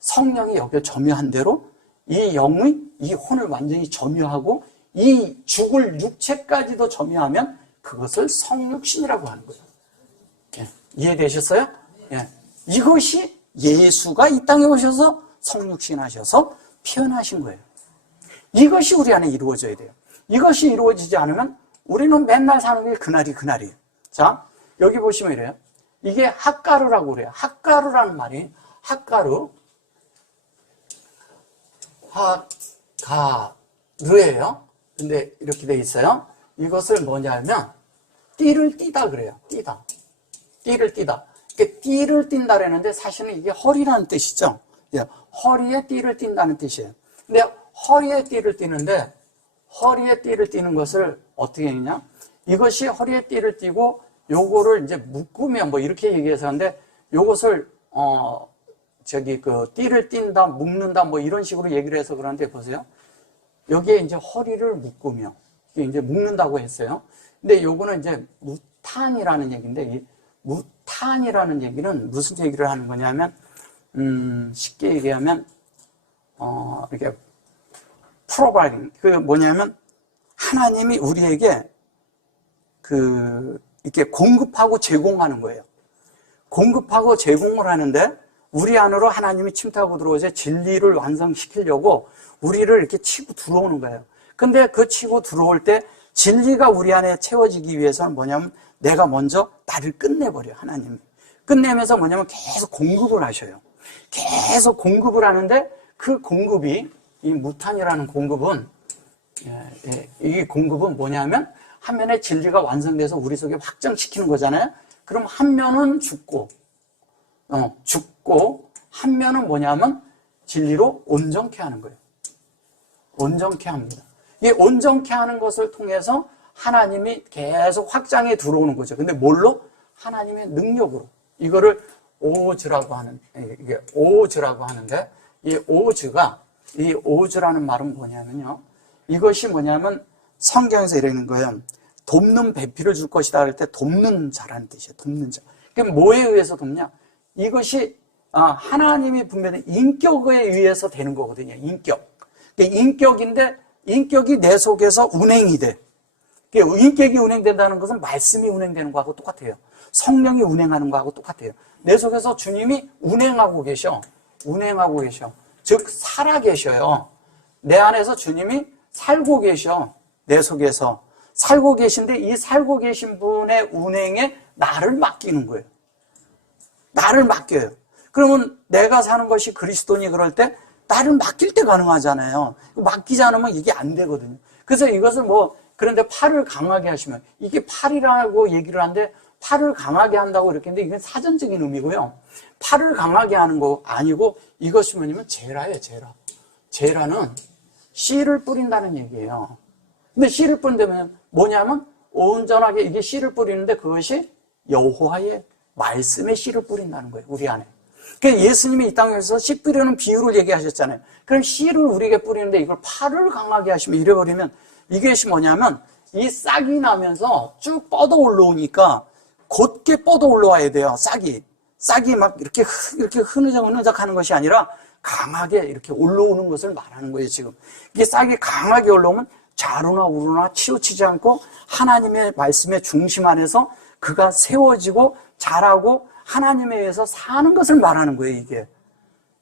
성령이 여기에 점유한 대로 이 영의 이 혼을 완전히 점유하고 이 죽을 육체까지도 점유하면 그것을 성육신이라고 하는 거예요. 예, 이해되셨어요? 예. 이것이 예수가 이 땅에 오셔서 성육신 하셔서 피어나신 거예요. 이것이 우리 안에 이루어져야 돼요. 이것이 이루어지지 않으면 우리는 맨날 사는 게 그날이에요. 자, 여기 보시면 이래요. 이게 핫가루라고 그래요. 핫가루라는 말이, 핫가루, 핫가루예요. 근데 이렇게 돼 있어요. 이것을 뭐냐면 띠를 띠다 그래요. 띠다. 띠를 띠다. 이렇게 띠를 띈다 그랬는데 사실은 이게 허리라는 뜻이죠. 예, 허리에 띠를 띈다는 뜻이에요. 근데 허리에 띠를 띠는데, 허리에 띠를 띠는 것을 어떻게 했냐? 이것이 허리에 띠를 띠고 요거를 이제 묶으면 뭐 이렇게 얘기해서 하는데, 요것을 띠를 띈다, 묶는다 뭐 이런 식으로 얘기를 해서 그러는데, 보세요. 여기에 이제 허리를 묶으며 이게 이제 묶는다고 했어요. 근데 요거는 이제 무탄이라는 얘기인데, 이 무탄이라는 얘기는 무슨 얘기를 하는 거냐면, 쉽게 얘기하면 이렇게 프로바이딩, 그 뭐냐면 하나님이 우리에게 이렇게 공급하고 제공하는 거예요. 공급하고 제공을 하는데, 우리 안으로 하나님이 침투하고 들어오셔서 진리를 완성시키려고 우리를 이렇게 치고 들어오는 거예요. 근데 그 치고 들어올 때 진리가 우리 안에 채워지기 위해서는 뭐냐면 내가 먼저 나를 끝내버려요, 하나님이. 끝내면서 뭐냐면 계속 공급을 하셔요. 계속 공급을 하는데, 그 공급이, 이 무탄이라는 공급은, 이 공급은 뭐냐면 한 면에 진리가 완성돼서 우리 속에 확정시키는 거잖아요. 그럼 한 면은 죽고 한 면은 뭐냐면 진리로 온전케 하는 거예요. 온전케 합니다. 이 온전케 하는 것을 통해서 하나님이 계속 확장해 들어오는 거죠. 근데 뭘로? 하나님의 능력으로. 이거를 오즈라고 하는, 이게 오즈라고 하는데, 이 오즈라는 말은 뭐냐면요, 이것이 뭐냐면 성경에서 이러는 거예요. 돕는 배필을 줄 것이다 할 때 돕는 자라는 뜻이에요. 돕는 자. 그럼 뭐에 의해서 돕냐? 이것이 하나님이 분명히 인격에 의해서 되는 거거든요. 인격. 인격인데 인격이 내 속에서 운행이 돼. 인격이 운행된다는 것은 말씀이 운행되는 거하고 똑같아요. 성령이 운행하는 거하고 똑같아요. 내 속에서 주님이 운행하고 계셔. 운행하고 계셔. 즉 살아 계셔요. 내 안에서 주님이 살고 계셔. 내 속에서 살고 계신데 이 살고 계신 분의 운행에 나를 맡기는 거예요. 나를 맡겨요. 그러면 내가 사는 것이 그리스도니 그럴 때 나를 맡길 때 가능하잖아요. 맡기지 않으면 이게 안 되거든요. 그래서 이것을 그런데 팔을 강하게 하시면, 이게 팔이라고 얘기를 하는데 팔을 강하게 한다고 이렇게 했는데 이건 사전적인 의미고요. 팔을 강하게 하는 거 아니고 이것이 뭐냐면 제라예요, 제라. 제라는 씨를 뿌린다는 얘기예요. 근데 씨를 뿌린다면 뭐냐면 온전하게 이게 씨를 뿌리는데 그것이 여호와의 말씀의 씨를 뿌린다는 거예요, 우리 안에. 그러니까 예수님이 이 땅에서 씨 뿌리는 비유를 얘기하셨잖아요. 그럼 씨를 우리에게 뿌리는데 이걸 팔을 강하게 하시면 이래버리면 이것이 뭐냐면 이 싹이 나면서 쭉 뻗어 올라오니까 곧게 뻗어 올라와야 돼요, 싹이. 싹이 막 이렇게 흐느적 하는 것이 아니라 강하게 이렇게 올라오는 것을 말하는 거예요, 지금. 이게 싹이 강하게 올라오면 좌로나 우로나 치우치지 않고 하나님의 말씀의 중심 안에서 그가 세워지고 자라고 하나님에 의해서 사는 것을 말하는 거예요, 이게.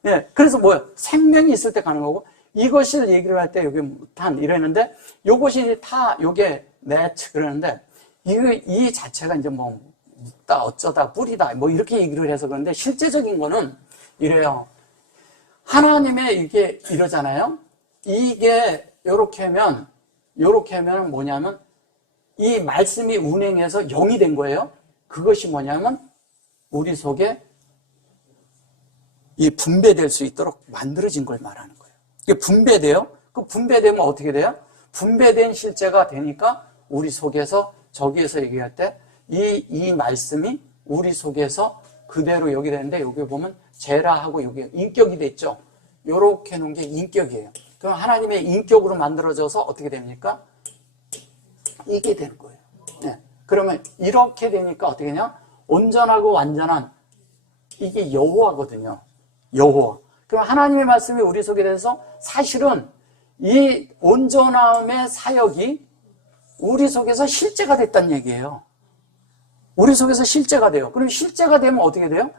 예, 그래서 생명이 있을 때 가는 거고, 이것을 얘기를 할 때 여기 무탄 이러는데, 요것이 요게 매트 그러는데, 이 자체가 이제 묻다, 어쩌다, 뿌리다, 이렇게 얘기를 해서 그런데, 실제적인 거는 이래요. 하나님의 이게 이러잖아요. 이게 요렇게 하면 뭐냐면, 이 말씀이 운행해서 영이 된 거예요. 그것이 뭐냐면, 우리 속에 이 분배될 수 있도록 만들어진 걸 말하는 거예요. 이게 분배돼요? 그 분배되면 어떻게 돼요? 분배된 실제가 되니까 우리 속에서 저기에서 얘기할 때 이 말씀이 우리 속에서 그대로 여기 되는데 여기 보면 제라하고 여기 인격이 됐죠? 요렇게 놓은 게 인격이에요. 그럼 하나님의 인격으로 만들어져서 어떻게 됩니까? 이게 되는 거예요. 네. 그러면 이렇게 되니까 어떻게 되냐? 온전하고 완전한 이게 여호와거든요. 여호와. 그럼 하나님의 말씀이 우리 속에 대해서 사실은 이 온전함의 사역이 우리 속에서 실제가 됐다는 얘기예요. 우리 속에서 실제가 돼요. 그럼 실제가 되면 어떻게 돼요?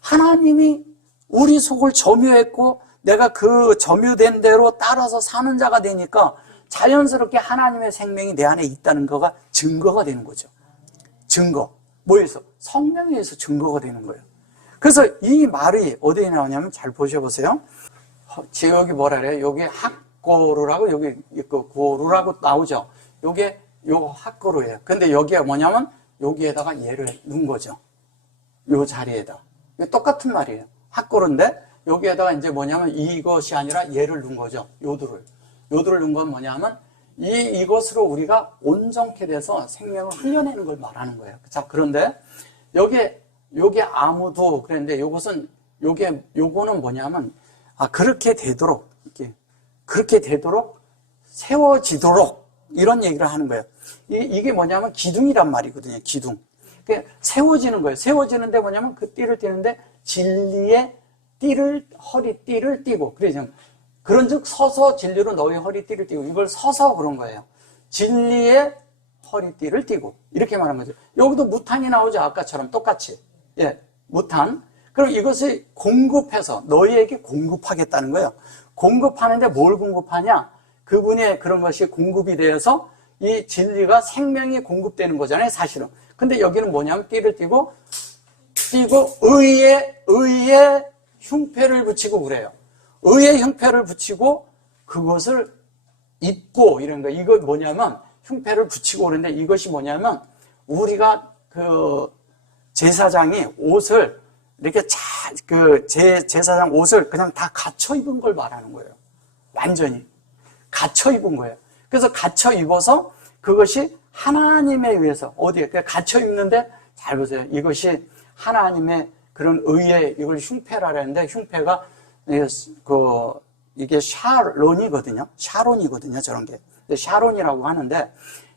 하나님이 우리 속을 점유했고 내가 그 점유된 대로 따라서 사는 자가 되니까 자연스럽게 하나님의 생명이 내 안에 있다는 거가 증거가 되는 거죠. 증거. 뭐에서? 성령에 의해서 증거가 되는 거예요. 그래서 이 말이 어디에 나오냐면 잘 보셔보세요. 여기 뭐라 그래요? 여기 학고루라고 여기 고루라고 나오죠. 요게 요 학고루예요. 근데 여기가 뭐냐면 여기에다가 얘를 넣은 거죠. 요 자리에다. 똑같은 말이에요. 학고루인데 여기에다가 이제 뭐냐면 이것이 아니라 얘를 넣은 거죠. 요두를 넣은 건 뭐냐면 이것으로 우리가 온전케 돼서 생명을 흘려내는 걸 말하는 거예요. 자, 그런데 요게 아무도 그랬는데 요거는 뭐냐면 그렇게 되도록 그렇게 되도록 세워지도록 이런 얘기를 하는 거예요. 이게 뭐냐면 기둥이란 말이거든요. 기둥. 그러니까 세워지는 거예요. 세워지는데 뭐냐면 그 띠를 띠는데 진리의 띠를 허리띠를 띠고 그런즉 서서 진리로 너희 허리띠를 띠고 이걸 서서 그런 거예요. 진리의 허리띠를 띠고 이렇게 말하는 거죠. 여기도 무탄이 나오죠. 아까처럼 똑같이. 예, 무탄. 그럼 이것을 공급해서 너희에게 공급하겠다는 거예요. 공급하는데 뭘 공급하냐? 그분의 그런 것이 공급이 되어서 이 진리가 생명이 공급되는 거잖아요, 사실은. 근데 여기는 뭐냐면 띠를 띠고 의의 흉패를 붙이고 그래요. 의의 흉패를 붙이고 그것을 입고 이런 거. 이거 뭐냐면 흉패를 붙이고 그러는데 이것이 뭐냐면 우리가 그 제사장이 옷을 이렇게 제사장 옷을 그냥 다 갖춰 입은 걸 말하는 거예요. 완전히. 갖춰 입은 거예요. 그래서 갖춰 입어서 그것이 하나님에 의해서 어디에 갖춰 입는데 잘 보세요. 이것이 하나님의 그런 의의 이걸 흉패라 그랬는데 흉패가 이게 샤론이거든요. 저런 게. 샤론이라고 하는데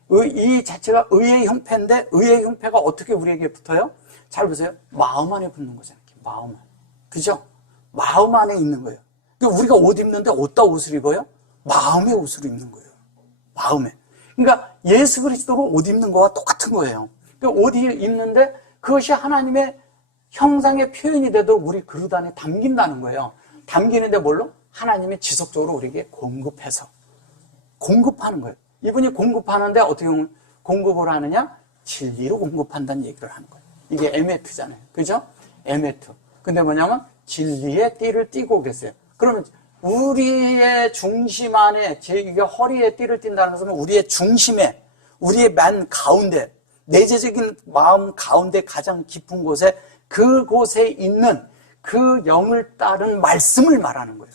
이 자체가 의의 형패인데 의의 형패가 어떻게 우리에게 붙어요? 잘 보세요. 마음 안에 붙는 거잖아요. 마음 안에. 그죠? 마음 안에 있는 거예요. 그러니까 우리가 옷 입는데 어디다 옷을 입어요? 마음의 옷을 입는 거예요. 마음에. 그러니까 예수 그리스도로 옷 입는 거와 똑같은 거예요. 그러니까 옷 입는데 그것이 하나님의 형상의 표현이 돼도 우리 그릇 안에 담긴다는 거예요. 담기는데 뭘로? 하나님이 지속적으로 우리에게 공급해서. 공급하는 거예요. 이분이 공급하는데 어떻게 공급을 하느냐? 진리로 공급한다는 얘기를 하는 거예요. 이게 에메트잖아요. 그죠? 에메트. 근데 뭐냐면 진리의 띠를 띠고 계세요. 그러면 우리의 중심 안에, 이게 허리에 띠를 띈다는 것은 우리의 중심에, 우리의 만 가운데, 내재적인 마음 가운데 가장 깊은 곳에, 그곳에 있는 그 영을 따른 말씀을 말하는 거예요.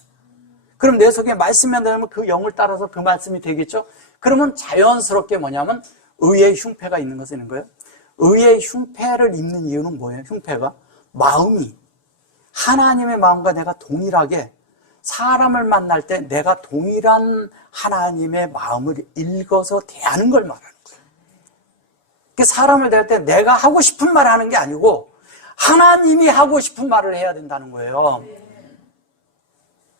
그럼 내 속에 말씀이 안 되면 그 영을 따라서 그 말씀이 되겠죠? 그러면 자연스럽게 뭐냐면 의의 흉패가 있는 것은 있는 거예요. 의의 흉패를 입는 이유는 뭐예요? 흉패가 마음이 하나님의 마음과 내가 동일하게 사람을 만날 때 내가 동일한 하나님의 마음을 읽어서 대하는 걸 말하는 거예요. 사람을 대할 때 내가 하고 싶은 말을 하는 게 아니고 하나님이 하고 싶은 말을 해야 된다는 거예요.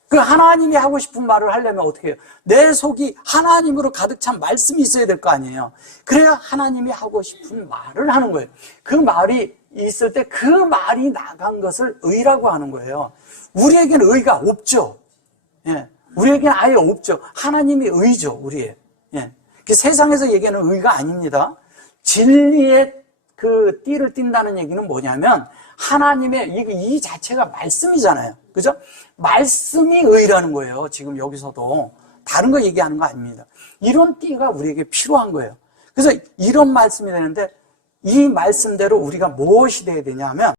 그 하나님이 하고 싶은 말을 하려면 어떻게 해요? 내 속이 하나님으로 가득 찬 말씀이 있어야 될 거 아니에요. 그래야 하나님이 하고 싶은 말을 하는 거예요. 그 말이 있을 때 그 말이 나간 것을 의라고 하는 거예요. 우리에게는 의가 없죠. 예. 우리에게는 아예 없죠. 하나님이 의죠, 우리의. 예. 그 세상에서 얘기하는 의가 아닙니다. 진리의 그 띠를 띈다는 얘기는 뭐냐면 하나님의 이 자체가 말씀이잖아요. 그죠? 말씀이 의라는 거예요. 지금 여기서도 다른 거 얘기하는 거 아닙니다. 이런 띠가 우리에게 필요한 거예요. 그래서 이런 말씀이 되는데 이 말씀대로 우리가 무엇이 돼야 되냐면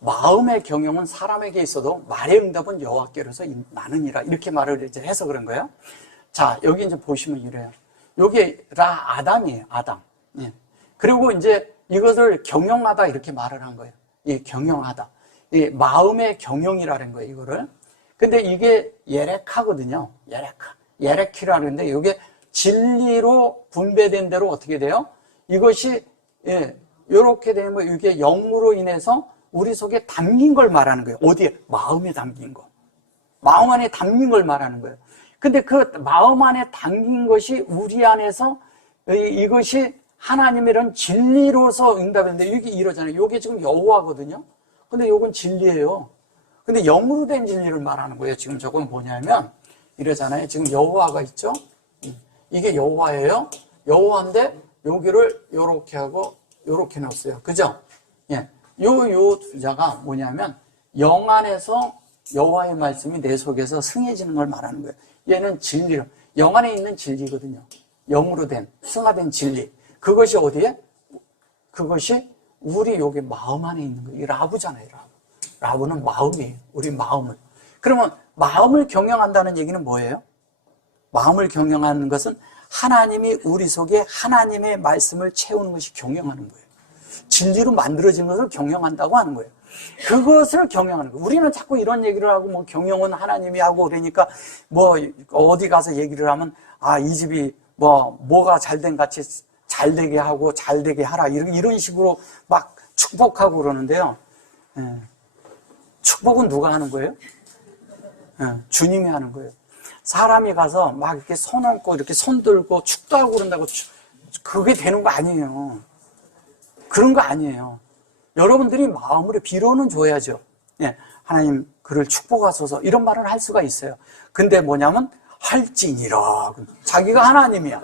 마음의 경영은 사람에게 있어도 말의 응답은 여호와께로서 나느니라 이렇게 말을 이제 해서 그런 거예요. 자, 여기 이제 보시면 이래요. 여기 아담이에요. 아담. 예. 그리고 이제 이것을 경영하다 이렇게 말을 한 거예요. 이 경영하다. 이 마음의 경영이라는 거예요, 이거를. 근데 이게 예레카거든요. 예레키라는데 이게 진리로 분배된 대로 어떻게 돼요? 이것이 이렇게 되면 이게 영으로 인해서 우리 속에 담긴 걸 말하는 거예요. 어디에? 마음에 담긴 거. 마음 안에 담긴 걸 말하는 거예요. 근데 그 마음 안에 담긴 것이 우리 안에서 이것이 하나님의 이런 진리로서 응답했는데 이게 이러잖아요. 이게 지금 여호와거든요. 근데 이건 진리예요. 근데 영으로 된 진리를 말하는 거예요. 지금 저건 뭐냐면 이러잖아요. 지금 여호와가 있죠. 이게 여호와예요. 여호와인데 여기를 요렇게 하고 요렇게 넣었어요. 그죠? 예. 요 두자가 뭐냐면 영 안에서 여호와의 말씀이 내 속에서 승해지는 걸 말하는 거예요. 얘는 진리로 영 안에 있는 진리거든요. 영으로 된 승화된 진리. 그것이 어디에? 그것이 우리 여기 마음 안에 있는 거예요. 이 라브잖아요. 라브는 마음이에요. 우리 마음을. 그러면 마음을 경영한다는 얘기는 뭐예요? 마음을 경영하는 것은 하나님이 우리 속에 하나님의 말씀을 채우는 것이 경영하는 거예요. 진리로 만들어진 것을 경영한다고 하는 거예요. 그것을 경영하는 거예요. 우리는 자꾸 이런 얘기를 하고 뭐 경영은 하나님이 하고 그러니까 뭐 어디 가서 얘기를 하면 이 집이 뭐가 잘된 같이 잘 되게 하고 잘 되게 하라 이런 식으로 막 축복하고 그러는데요. 축복은 누가 하는 거예요? 주님이 하는 거예요. 사람이 가서 막 이렇게 손 얹고 이렇게 손 들고 축도하고 그런다고 그게 되는 거 아니에요. 그런 거 아니에요. 여러분들이 마음으로 빌어는 줘야죠. 하나님 그를 축복하소서 이런 말을 할 수가 있어요. 근데 뭐냐면 할지니라 자기가 하나님이야.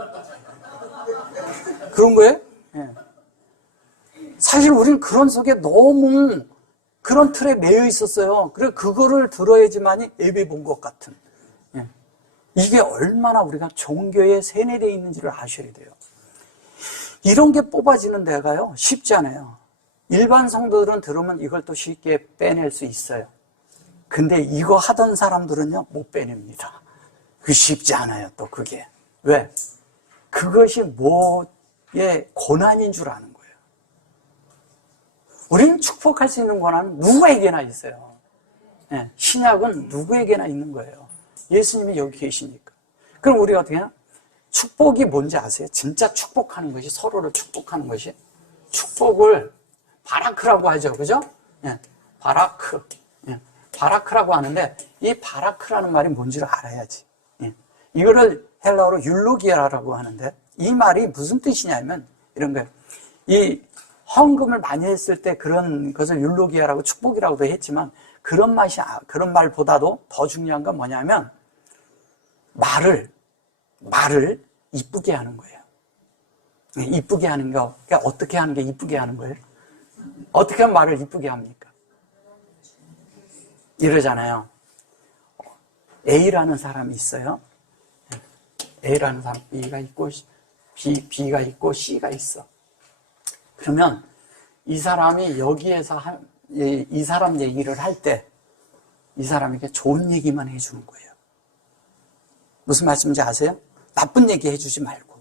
그런 거예요? 사실 우리는 그런 속에 너무 그런 틀에 매여 있었어요. 그래 그거를 들어야지만이 예배 본 것 같은. 이게 얼마나 우리가 종교에 세뇌되어 있는지를 아셔야 돼요. 이런 게 뽑아지는 데가요 쉽지 않아요. 일반 성도들은 들으면 이걸 또 쉽게 빼낼 수 있어요. 근데 이거 하던 사람들은요 못 빼냅니다. 그게 쉽지 않아요. 또 그게 왜? 그것이 뭐의 고난인 줄 아는 거예요. 우리는 축복할 수 있는 권한은 누구에게나 있어요. 신약은 누구에게나 있는 거예요. 예수님이 여기 계시니까. 그럼 우리가 어떻게 하냐? 축복이 뭔지 아세요? 진짜 축복하는 것이, 서로를 축복하는 것이, 축복을 바라크라고 하죠. 그죠? 예, 바라크. 예, 바라크라고 하는데, 이 바라크라는 말이 뭔지를 알아야지. 예, 이거를 헬라어로 율로기아라고 하는데, 이 말이 무슨 뜻이냐면 이런 거예요. 이 헌금을 많이 했을 때 그런 것을 율로기아라고 축복이라고도 했지만, 그런 말보다도 더 중요한 건 뭐냐면 말을 이쁘게 하는 거예요. 이쁘게 하는 거. 그러니까 어떻게 하는 게 이쁘게 하는 거예요? 어떻게 하면 말을 이쁘게 합니까? 이러잖아요. A라는 사람이 있어요. A라는 사람, B가 있고 B가 있고 C가 있어. 그러면 이 사람이 여기에서 이 사람 얘기를 할 때 이 사람에게 좋은 얘기만 해주는 거예요. 무슨 말씀인지 아세요? 나쁜 얘기 해주지 말고.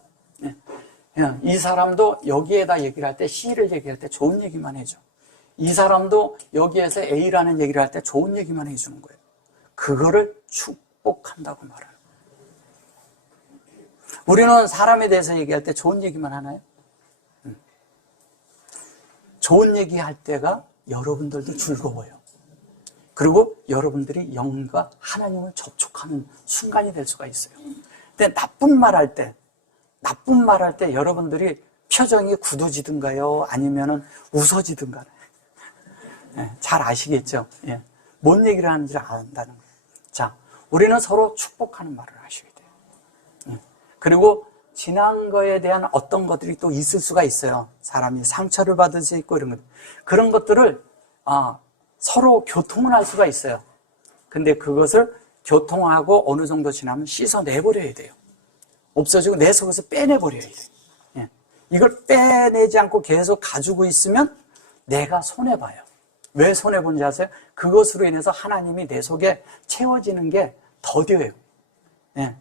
그냥 이 사람도 여기에다 얘기를 할 때, C를 얘기할 때 좋은 얘기만 해줘. 이 사람도 여기에서 A라는 얘기를 할 때 좋은 얘기만 해주는 거예요. 그거를 축복한다고 말하는 거예요. 우리는 사람에 대해서 얘기할 때 좋은 얘기만 하나요? 좋은 얘기할 때가 여러분들도 즐거워요. 그리고 여러분들이 영과 하나님을 접촉하는 순간이 될 수가 있어요. 근데 나쁜 말 할 때 여러분들이 표정이 굳어지든가요? 아니면은 웃어지든가. 잘 아시겠죠? 예. 뭔 얘기를 하는지를 안다는 거예요. 자, 우리는 서로 축복하는 말을 하셔야 돼요. 그리고 지난 거에 대한 어떤 것들이 또 있을 수가 있어요. 사람이 상처를 받을 수 있고 이런 것. 그런 것들을 서로 교통을 할 수가 있어요. 근데 그것을 교통하고 어느 정도 지나면 씻어내버려야 돼요. 없어지고 내 속에서 빼내버려야 돼요. 예. 이걸 빼내지 않고 계속 가지고 있으면 내가 손해봐요. 왜 손해보는지 아세요? 그것으로 인해서 하나님이 내 속에 채워지는 게 더뎌요. 예.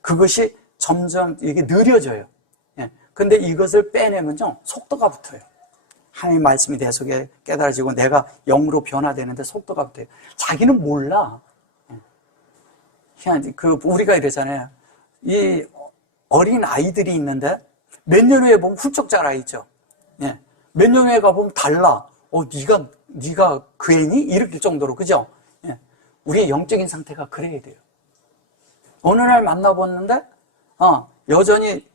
그것이 점점 이게 느려져요. 예. 근데 이것을 빼내면요, 속도가 붙어요. 하나님 말씀이 내 속에 깨달아지고 내가 영으로 변화되는데 속도가 붙어요. 자기는 몰라. 우리가 이러잖아요. 이 어린 아이들이 있는데 몇 년 후에 보면 훌쩍 자라 있죠. 예. 몇 년 후에 가보면 달라. 네가 그 애니? 이럴 정도로, 그죠? 예. 우리의 영적인 상태가 그래야 돼요. 어느 날 만나봤는데, 여전히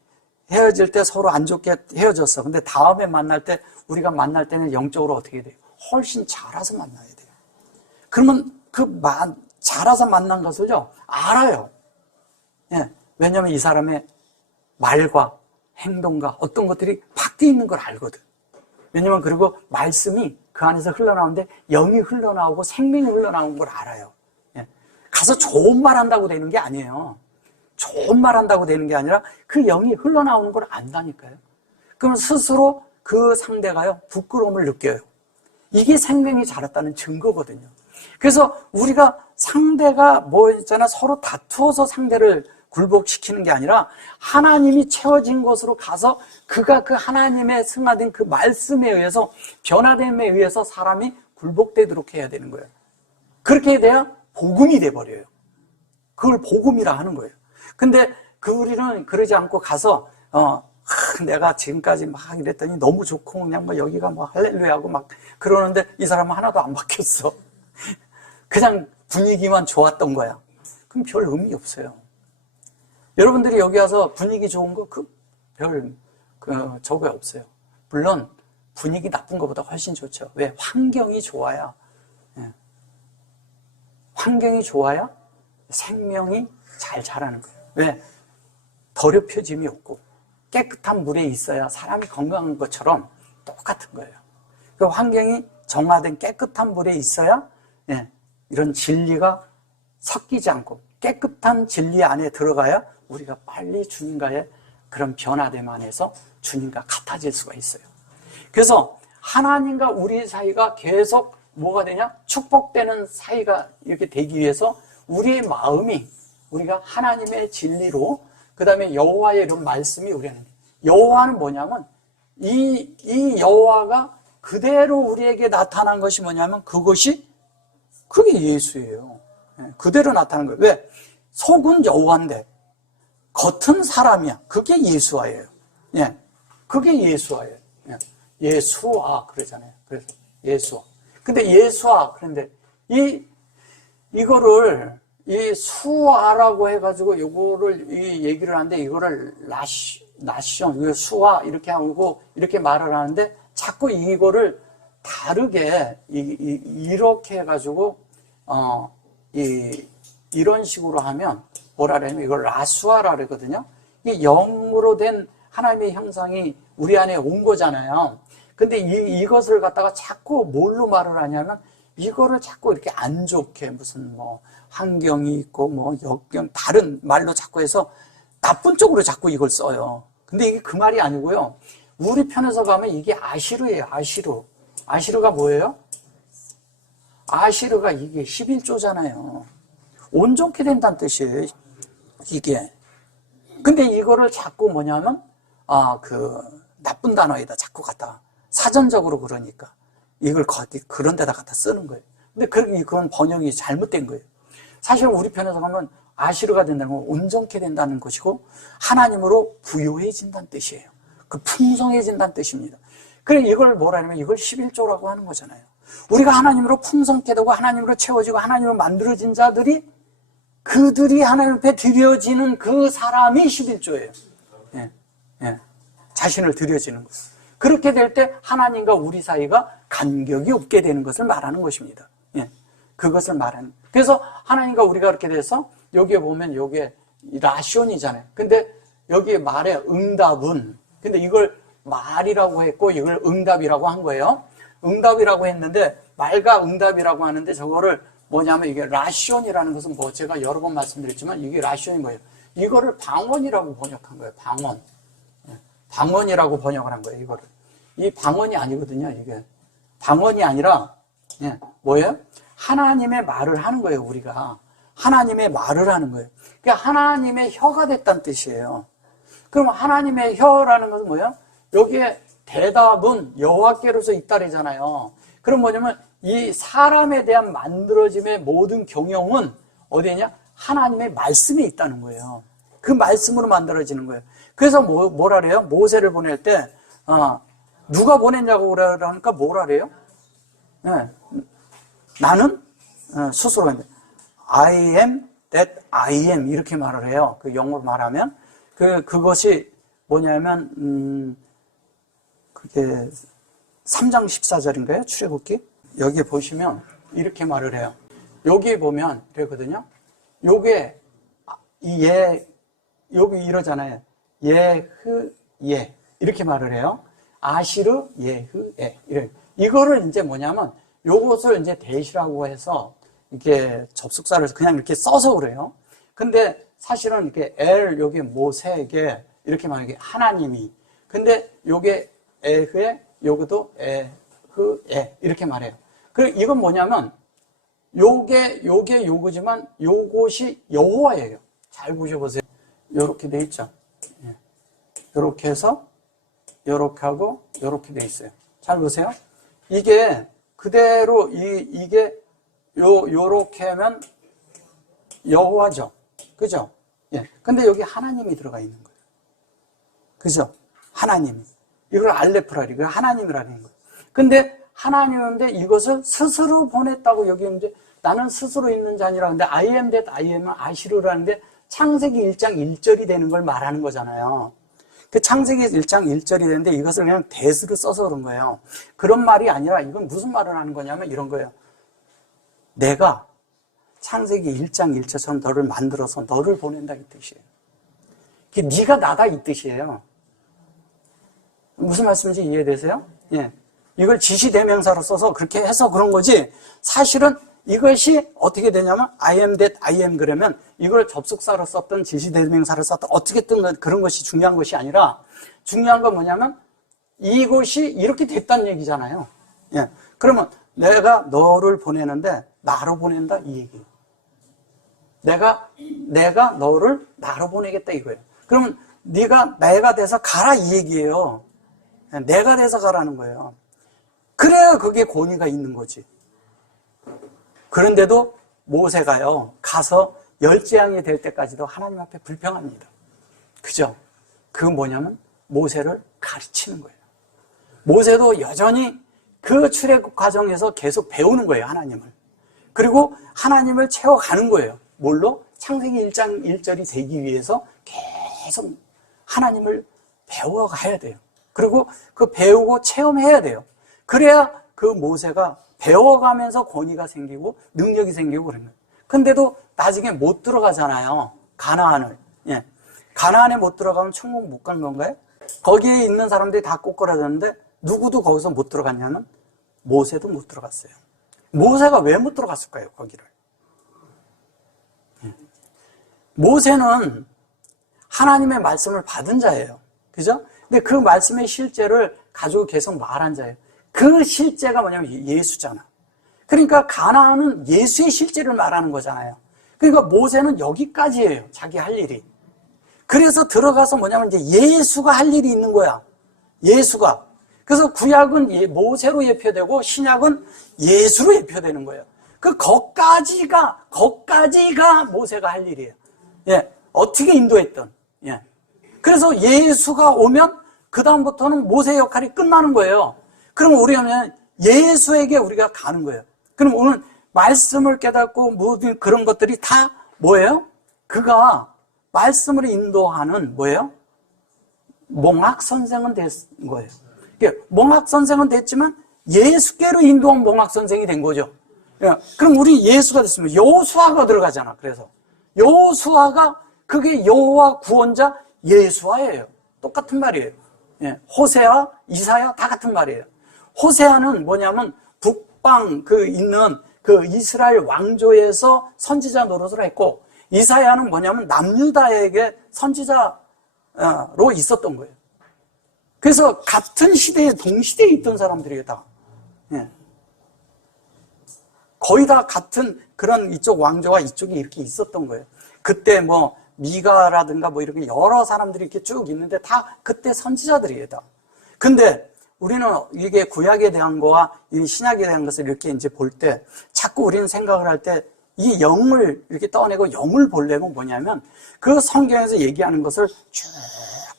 헤어질 때 서로 안 좋게 헤어졌어. 근데 다음에 만날 때, 우리가 만날 때는 영적으로 어떻게 돼요? 훨씬 자라서 만나야 돼요. 그러면 자라서 만난 것을요, 알아요. 예. 왜냐면 이 사람의 말과 행동과 어떤 것들이 바뀌어 있는 걸 알거든. 왜냐면 그리고 말씀이 그 안에서 흘러나오는데 영이 흘러나오고 생명이 흘러나오는 걸 알아요. 예. 가서 좋은 말 한다고 되는 게 아니에요. 좋은 말 한다고 되는 게 아니라 그 영이 흘러나오는 걸 안다니까요. 그럼 스스로 그 상대가요, 부끄러움을 느껴요. 이게 생명이 자랐다는 증거거든요. 그래서 우리가 상대가 있잖아, 서로 다투어서 상대를 굴복시키는 게 아니라 하나님이 채워진 곳으로 가서 그가 그 하나님의 승화된 그 말씀에 의해서 변화됨에 의해서 사람이 굴복되도록 해야 되는 거예요. 그렇게 돼야 복음이 돼버려요. 그걸 복음이라 하는 거예요. 근데 우리는 그러지 않고 가서 내가 지금까지 막 이랬더니 너무 좋고 그냥 여기가 할렐루야하고 막 그러는데 이 사람은 하나도 안 바뀌었어. 그냥 분위기만 좋았던 거야. 그럼 별 의미 없어요. 여러분들이 여기 와서 분위기 좋은 거 저거 없어요. 물론 분위기 나쁜 것보다 훨씬 좋죠. 왜? 환경이 좋아야, 환경이 좋아야 생명이 잘 자라는 거예요. 왜? 더럽혀짐이 없고 깨끗한 물에 있어야 사람이 건강한 것처럼 똑같은 거예요. 그 환경이 정화된 깨끗한 물에 있어야 이런 진리가 섞이지 않고 깨끗한 진리 안에 들어가야 우리가 빨리 주님과의 그런 변화됨 안에서 주님과 같아질 수가 있어요. 그래서 하나님과 우리 사이가 계속 뭐가 되냐? 축복되는 사이가 이렇게 되기 위해서 우리의 마음이 우리가 하나님의 진리로 그 다음에 여호와의 이런 말씀이 우리는 여호와는 뭐냐면 이 여호와가 그대로 우리에게 나타난 것이 뭐냐면 그게 예수예요. 그대로 나타난 거예요. 왜? 속은 여호와인데 겉은 사람이야. 그게 예수아예요. 예. 그게 예수아예요. 예. 예수아 그러잖아요. 그래서 예수아. 근데 예수아 그런데 이거를 이 수아라고 해가지고 요거를 이 얘기를 하는데 이거를 나시온 이거 수아 이렇게 하고 이렇게 말을 하는데 자꾸 이거를 다르게 이렇게 해가지고 이런 식으로 하면 뭐라 그러냐면 이걸 라수아라 그러거든요. 이게 영으로 된 하나님의 형상이 우리 안에 온 거잖아요. 근데 이것을 갖다가 자꾸 뭘로 말을 하냐면 이거를 자꾸 이렇게 안 좋게 무슨 뭐 환경이 있고 뭐 역경 다른 말로 자꾸 해서 나쁜 쪽으로 자꾸 이걸 써요. 근데 이게 그 말이 아니고요. 우리 편에서 가면 이게 아시르예요. 아시르. 아시르가 뭐예요? 아시르가 이게 11조잖아요. 온전케 된다는 뜻이에요. 이게. 근데 이거를 자꾸 뭐냐면 나쁜 단어에다 자꾸 갖다 사전적으로 그러니까 이걸 그런 데다 갖다 쓰는 거예요. 근데 그건 번역이 잘못된 거예요. 사실 우리 편에서 가면 아시르가 된다는 건 온전케 된다는 것이고 하나님으로 부요해진다는 뜻이에요. 그 풍성해진다는 뜻입니다. 그래 이걸 뭐라 하냐면 이걸 11조라고 하는 거잖아요. 우리가 하나님으로 풍성케 되고 하나님으로 채워지고 하나님으로 만들어진 자들이 그들이 하나님 앞에 드려지는 그 사람이 11조예요. 예, 예. 자신을 드려지는 것. 그렇게 될 때 하나님과 우리 사이가 간격이 없게 되는 것을 말하는 것입니다. 예. 그것을 말하는. 그래서 하나님과 우리가 그렇게 돼서 여기에 보면 여기에 라시온이잖아요. 근데 여기 말의 응답은 근데 이걸 말이라고 했고 이걸 응답이라고 한 거예요. 응답이라고 했는데 말과 응답이라고 하는데 저거를 뭐냐면 이게 라시온이라는 것은 뭐 제가 여러 번 말씀드렸지만 이게 라시온이 뭐예요? 이거를 방언이라고 번역한 거예요. 방언. 방언이라고 번역을 한 거예요. 이거를. 이 방언이 아니거든요. 이게 방언이 아니라 뭐예요? 하나님의 말을 하는 거예요. 우리가 하나님의 말을 하는 거예요. 그러니까 하나님의 혀가 됐다는 뜻이에요. 그럼 하나님의 혀라는 것은 뭐예요? 여기에 대답은 여호와께로서 있다래잖아요. 그럼 뭐냐면 이 사람에 대한 만들어짐의 모든 경영은 어디에 있냐? 하나님의 말씀에 있다는 거예요. 그 말씀으로 만들어지는 거예요. 그래서 뭐라 그래요? 모세를 보낼 때 누가 보냈냐고 그러니까 뭐라 그래요? 네. 나는 스스로 I am that I am 이렇게 말을 해요. 그 영어로 말하면 그것이 뭐냐면 그게 3장 14절인가요? 출애굽기? 여기에 보시면 이렇게 말을 해요. 여기에 보면 그러거든요. 요게 여기 이러잖아요. 예 이렇게 말을 해요. 아시르 예흐에 이거를 이제 뭐냐면 요것을 이제 대시라고 해서 이렇게 접속사를 그냥 이렇게 써서 그래요. 근데 사실은 이렇게 여기 모세에게 이렇게 말하는 게 하나님이. 근데 요게 에흐에 요것도 에흐에 이렇게 말해요. 그리고 이건 뭐냐면 요게 요거지만 요것이 여호와예요. 잘 보셔보세요. 요렇게 돼 있죠. 요렇게 해서 요렇게 하고 요렇게 돼 있어요. 잘 보세요. 이게 그대로 이게 요렇게 하면 여호와죠. 그죠? 예. 근데 여기 하나님이 들어가 있는 거예요. 그죠? 하나님. 이걸 알레프라리, 그 하나님이라는 거예요. 근데 하나님인데 이것을 스스로 보냈다고 여기 있는데 나는 스스로 있는 자니라. 근데 I am that I am은 아시르라는데 창세기 1장 1절이 되는 걸 말하는 거잖아요. 그 창세기 1장 1절이 되는데 이것을 그냥 대수로 써서 그런 거예요. 그런 말이 아니라 이건 무슨 말을 하는 거냐면 이런 거예요. 내가 창세기 1장 1절처럼 너를 만들어서 너를 보낸다 이 뜻이에요. 그게 네가 나다 이 뜻이에요. 무슨 말씀인지 이해되세요? 예. 이걸 지시대명사로 써서 그렇게 해서 그런 거지 사실은 이것이 어떻게 되냐면 I am that I am 그러면 이걸 접속사로 썼던 지시대명사로 썼던 어떻게든 그런 것이 중요한 것이 아니라 중요한 건 뭐냐면 이것이 이렇게 됐다는 얘기잖아요. 예. 그러면 내가 너를 보내는데 나로 보낸다 이 얘기예요. 내가 너를 나로 보내겠다 이거예요. 그러면 네가 내가 돼서 가라 이 얘기예요. 내가 돼서 가라는 거예요. 그래야 그게 권위가 있는 거지. 그런데도 모세가요 가서 열재앙이 될 때까지도 하나님 앞에 불평합니다. 그죠? 그 뭐냐면 모세를 가르치는 거예요. 모세도 여전히 그 출애굽 과정에서 계속 배우는 거예요, 하나님을. 그리고 하나님을 채워가는 거예요. 뭘로? 창세기 1장 1절이 되기 위해서 계속 하나님을 배워가야 돼요. 그리고 그 배우고 체험해야 돼요. 그래야 그 모세가 배워가면서 권위가 생기고 능력이 생기고 그런 거예요. 근데도 나중에 못 들어가잖아요. 가나안을. 예. 가나안에 못 들어가면 천국 못 간 건가요? 거기에 있는 사람들이 다 꼬꾸라졌는데 누구도 거기서 못 들어갔냐면 모세도 못 들어갔어요. 모세가 왜 못 들어갔을까요, 거기를? 예. 모세는 하나님의 말씀을 받은 자예요. 그죠? 근데 그 말씀의 실제를 가지고 계속 말한 자예요. 그 실제가 뭐냐면 예수잖아. 그러니까 가나안은 예수의 실제를 말하는 거잖아요. 그러니까 모세는 여기까지예요, 자기 할 일이. 그래서 들어가서 뭐냐면 이제 예수가 할 일이 있는 거야. 예수가. 그래서 구약은 모세로 예표되고 신약은 예수로 예표되는 거예요. 거기까지가 모세가 할 일이에요. 예. 어떻게 인도했던. 예. 그래서 예수가 오면 그다음부터는 모세의 역할이 끝나는 거예요. 그럼 우리는 예수에게 우리가 가는 거예요. 그럼 오늘 말씀을 깨닫고 모든 그런 것들이 다 뭐예요? 그가 말씀을 인도하는 뭐예요? 몽학 선생은 된 거예요. 몽학 선생은 됐지만 예수께로 인도한 몽학 선생이 된 거죠. 그럼 우리 예수가 됐으면 여호수아가 들어가잖아. 그래서 여호수아가 그게 여호와 구원자 예수아예요. 똑같은 말이에요. 호세아, 이사야 다 같은 말이에요. 호세아는 뭐냐면 북방 있는 이스라엘 왕조에서 선지자 노릇을 했고, 이사야는 뭐냐면 남유다에게 선지자로 있었던 거예요. 그래서 같은 시대에 동시대에 있던 사람들이에요, 다. 예. 거의 다 같은 그런 이쪽 왕조와 이쪽이 이렇게 있었던 거예요. 그때 미가라든가 이렇게 여러 사람들이 이렇게 쭉 있는데 다 그때 선지자들이에요, 다. 근데 우리는 이게 구약에 대한 거와 이 신약에 대한 것을 이렇게 이제 볼 때 자꾸 우리는 생각을 할 때 이 영을 이렇게 떠내고 영을 보려면 뭐냐면 그 성경에서 얘기하는 것을 쭉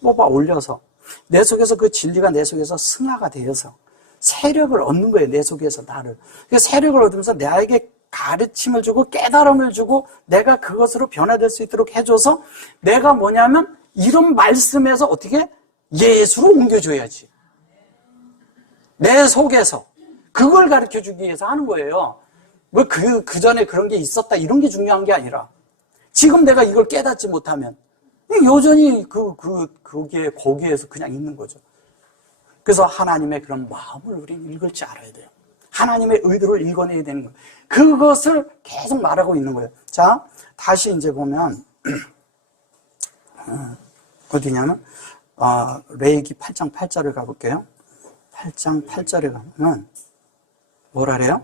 뽑아 올려서 내 속에서 그 진리가 내 속에서 승화가 되어서 세력을 얻는 거예요, 내 속에서 나를. 그 세력을 얻으면서 나에게 가르침을 주고 깨달음을 주고 내가 그것으로 변화될 수 있도록 해줘서 내가 뭐냐면 이런 말씀에서 어떻게 예수로 옮겨줘야지. 내 속에서 그걸 가르쳐주기 위해서 하는 거예요. 그 전에 그런 게 있었다 이런 게 중요한 게 아니라 지금 내가 이걸 깨닫지 못하면 여전히 거기에서 그냥 있는 거죠. 그래서 하나님의 그런 마음을 우리는 읽을 줄 알아야 돼요. 하나님의 의도를 읽어내야 되는 거예요. 그것을 계속 말하고 있는 거예요. 자, 다시 이제 보면 어디냐면 레위기 8장 8절을 가볼게요. 8장 8절에 가면 뭐라 그래요?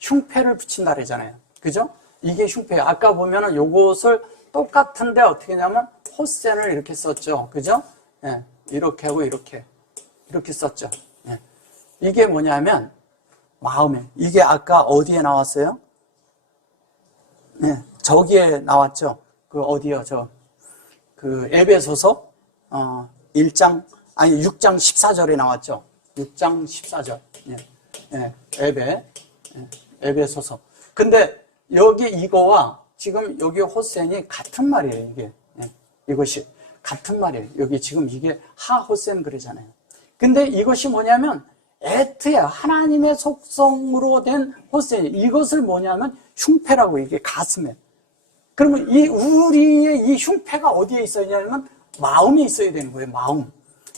흉패를 붙인다 그러잖아요. 그죠? 이게 흉패예요. 아까 보면은 요것을 똑같은데 어떻게 하냐면 호센을 이렇게 썼죠. 그죠? 예, 이렇게 하고 이렇게 썼죠. 예. 이게 뭐냐면 마음에, 이게 아까 어디에 나왔어요? 네, 저기에 나왔죠. 어디요? 에베소서 6장 14절에 나왔죠. 6장 14절. 에베소서. 근데 여기 이거와 지금 여기 호센이 같은 말이에요, 이게. 이것이 같은 말이에요. 여기 지금 이게 하호센 그러잖아요. 근데 이것이 뭐냐면 에트야, 하나님의 속성으로 된 호센이. 이것을 뭐냐면 흉패라고, 이게 가슴에. 그러면 우리의 이 흉패가 어디에 있어야 되냐면 마음에 있어야 되는 거예요, 마음.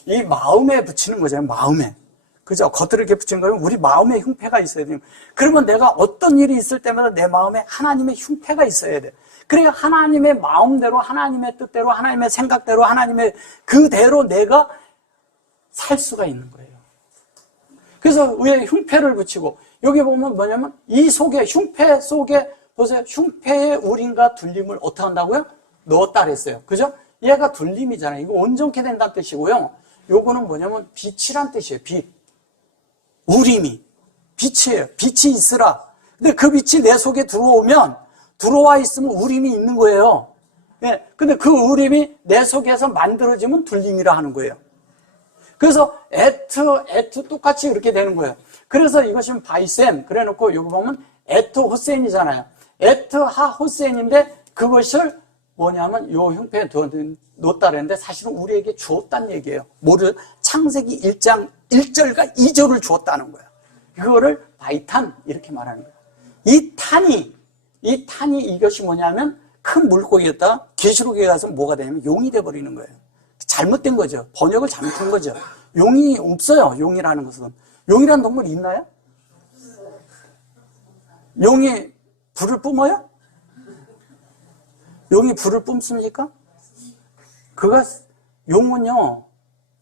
이 마음에 붙이는 거잖아요, 마음에. 그죠? 겉으로 이렇게 붙이는 거면 우리 마음에 흉패가 있어야 돼요. 그러면 내가 어떤 일이 있을 때마다 내 마음에 하나님의 흉패가 있어야 돼. 그래야 하나님의 마음대로, 하나님의 뜻대로, 하나님의 생각대로, 하나님의 그대로 내가 살 수가 있는 거예요. 그래서 위에 흉패를 붙이고, 여기 보면 뭐냐면 이 속에, 흉패 속에 보세요. 흉패에 우린과 둘림을 어떻게 한다고요? 넣었다 그랬어요. 그죠? 얘가 둘림이잖아요. 이거 온전케 된다는 뜻이고요. 요거는 뭐냐면 빛이란 뜻이에요. 빛. 우림이. 빛이에요. 빛이 있으라. 근데 그 빛이 내 속에 들어오면, 들어와 있으면 우림이 있는 거예요. 예, 근데 그 우림이 내 속에서 만들어지면 둘림이라 하는 거예요. 그래서 에트 똑같이 이렇게 되는 거예요. 그래서 이것이 바이셈 그래 놓고 여기 보면 에트 호센이잖아요. 에트 하 호센인데 그것을 뭐냐면 요 형태에 놓았다 그랬는데 사실은 우리에게 주었다는 얘기예요. 뭐를? 창세기 1장 1절과 2절을 주었다는 거예요. 그거를 바이탄 이렇게 말하는 거예요. 이 탄이 이것이 뭐냐면 큰 물고기였다 계시록에 가서 뭐가 되냐면 용이 돼버리는 거예요. 잘못된 거죠. 번역을 잘못한 거죠. 용이 없어요. 용이라는 것은. 용이라는 동물이 있나요? 용이 불을 뿜어요? 용이 불을 뿜습니까? 용은요,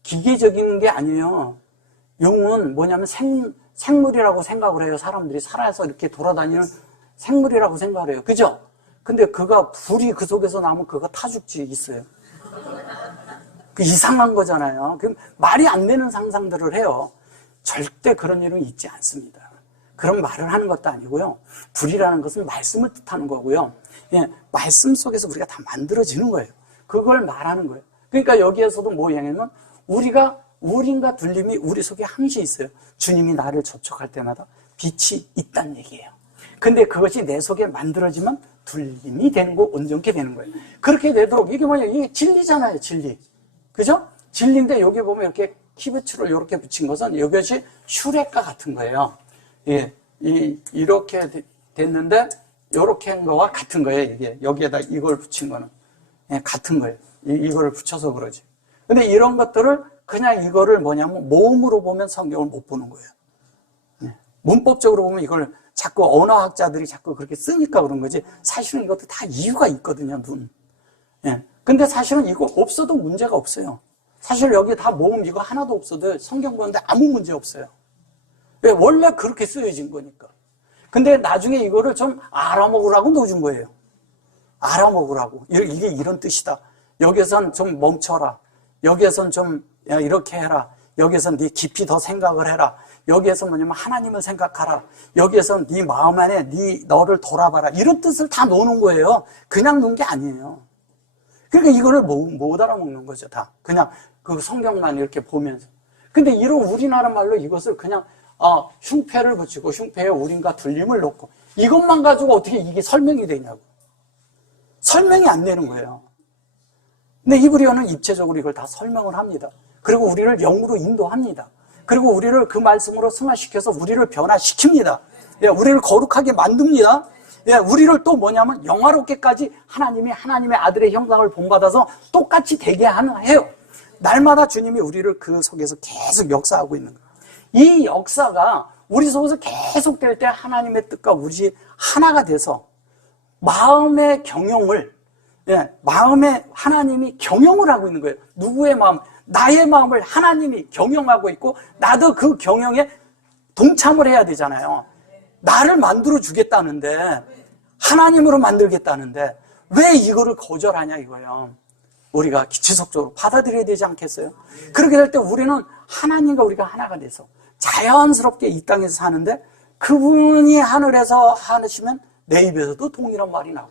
기계적인 게 아니에요. 용은 뭐냐면 생물이라고 생각을 해요. 사람들이 살아서 이렇게 돌아다니는 생물이라고 생각을 해요. 그죠? 근데 불이 그 속에서 나면 그거 타 죽지 있어요. 그 이상한 거잖아요. 그 말이 안 되는 상상들을 해요. 절대 그런 일은 있지 않습니다. 그런 말을 하는 것도 아니고요. 불이라는 것은 말씀을 뜻하는 거고요. 예, 말씀 속에서 우리가 다 만들어지는 거예요. 그걸 말하는 거예요. 그러니까 여기에서도 뭐냐면 우리가 우림과 둘림이 우리 속에 항시 있어요. 주님이 나를 접촉할 때마다 빛이 있다는 얘기예요. 근데 그것이 내 속에 만들어지면 둘림이 되는 거, 온전케 되는 거예요. 그렇게 되도록 이게 뭐냐? 이게 진리잖아요, 진리. 그죠? 진리인데 여기 보면 이렇게 키부츠를 이렇게 붙인 것은 이것이 슈렉과 같은 거예요. 예, 이렇게 됐는데 이렇게 한 거와 같은 거예요. 이게 여기에다 이걸 붙인 거는 예, 같은 거예요. 이거를 붙여서 그러지. 근데 이런 것들을 그냥 이거를 뭐냐면 모음으로 보면 성경을 못 보는 거예요. 예, 문법적으로 보면 이걸 자꾸 언어학자들이 자꾸 그렇게 쓰니까 그런 거지. 사실은 이것도 다 이유가 있거든요. 예. 근데 사실은 이거 없어도 문제가 없어요. 사실 여기 다 모음 이거 하나도 없어도 성경 보는데 아무 문제 없어요. 왜? 원래 그렇게 쓰여진 거니까. 근데 나중에 이거를 좀 알아먹으라고 넣어준 거예요. 알아먹으라고. 이게 이런 뜻이다. 여기선 좀 멈춰라. 여기에선 좀 이렇게 해라. 여기에선 네 깊이 더 생각을 해라. 여기에서 뭐냐면 하나님을 생각하라. 여기에선 네 마음 안에 너를 돌아봐라. 이런 뜻을 다 놓는 거예요. 그냥 놓은 게 아니에요. 그러니까 이거를 못 알아먹는 거죠, 다. 그냥 그 성경만 이렇게 보면서. 근데 이런 우리나라 말로 이것을 그냥, 흉패를 붙이고 흉패에 우림과 둘림을 놓고 이것만 가지고 어떻게 이게 설명이 되냐고. 설명이 안 되는 거예요. 근데 히브리어는 입체적으로 이걸 다 설명을 합니다. 그리고 우리를 영으로 인도합니다. 그리고 우리를 그 말씀으로 승화시켜서 우리를 변화시킵니다. 예, 우리를 거룩하게 만듭니다. 예, 우리를 또 뭐냐면 영화롭게까지 하나님의 아들의 형상을 본받아서 똑같이 되게 해요. 날마다 주님이 우리를 그 속에서 계속 역사하고 있는 거예요. 이 역사가 우리 속에서 계속 될 때 하나님의 뜻과 우리 하나가 돼서 마음의 경영을, 예, 마음에 하나님이 경영을 하고 있는 거예요. 누구의 마음? 나의 마음을 하나님이 경영하고 있고 나도 그 경영에 동참을 해야 되잖아요. 나를 만들어 주겠다는데 하나님으로 만들겠다는데 왜 이거를 거절하냐 이거예요. 우리가 지속적으로 받아들여야 되지 않겠어요? 그렇게 될 때 우리는 하나님과 우리가 하나가 돼서 자연스럽게 이 땅에서 사는데 그분이 하늘에서 하시면 내 입에서도 동일한 말이 나와.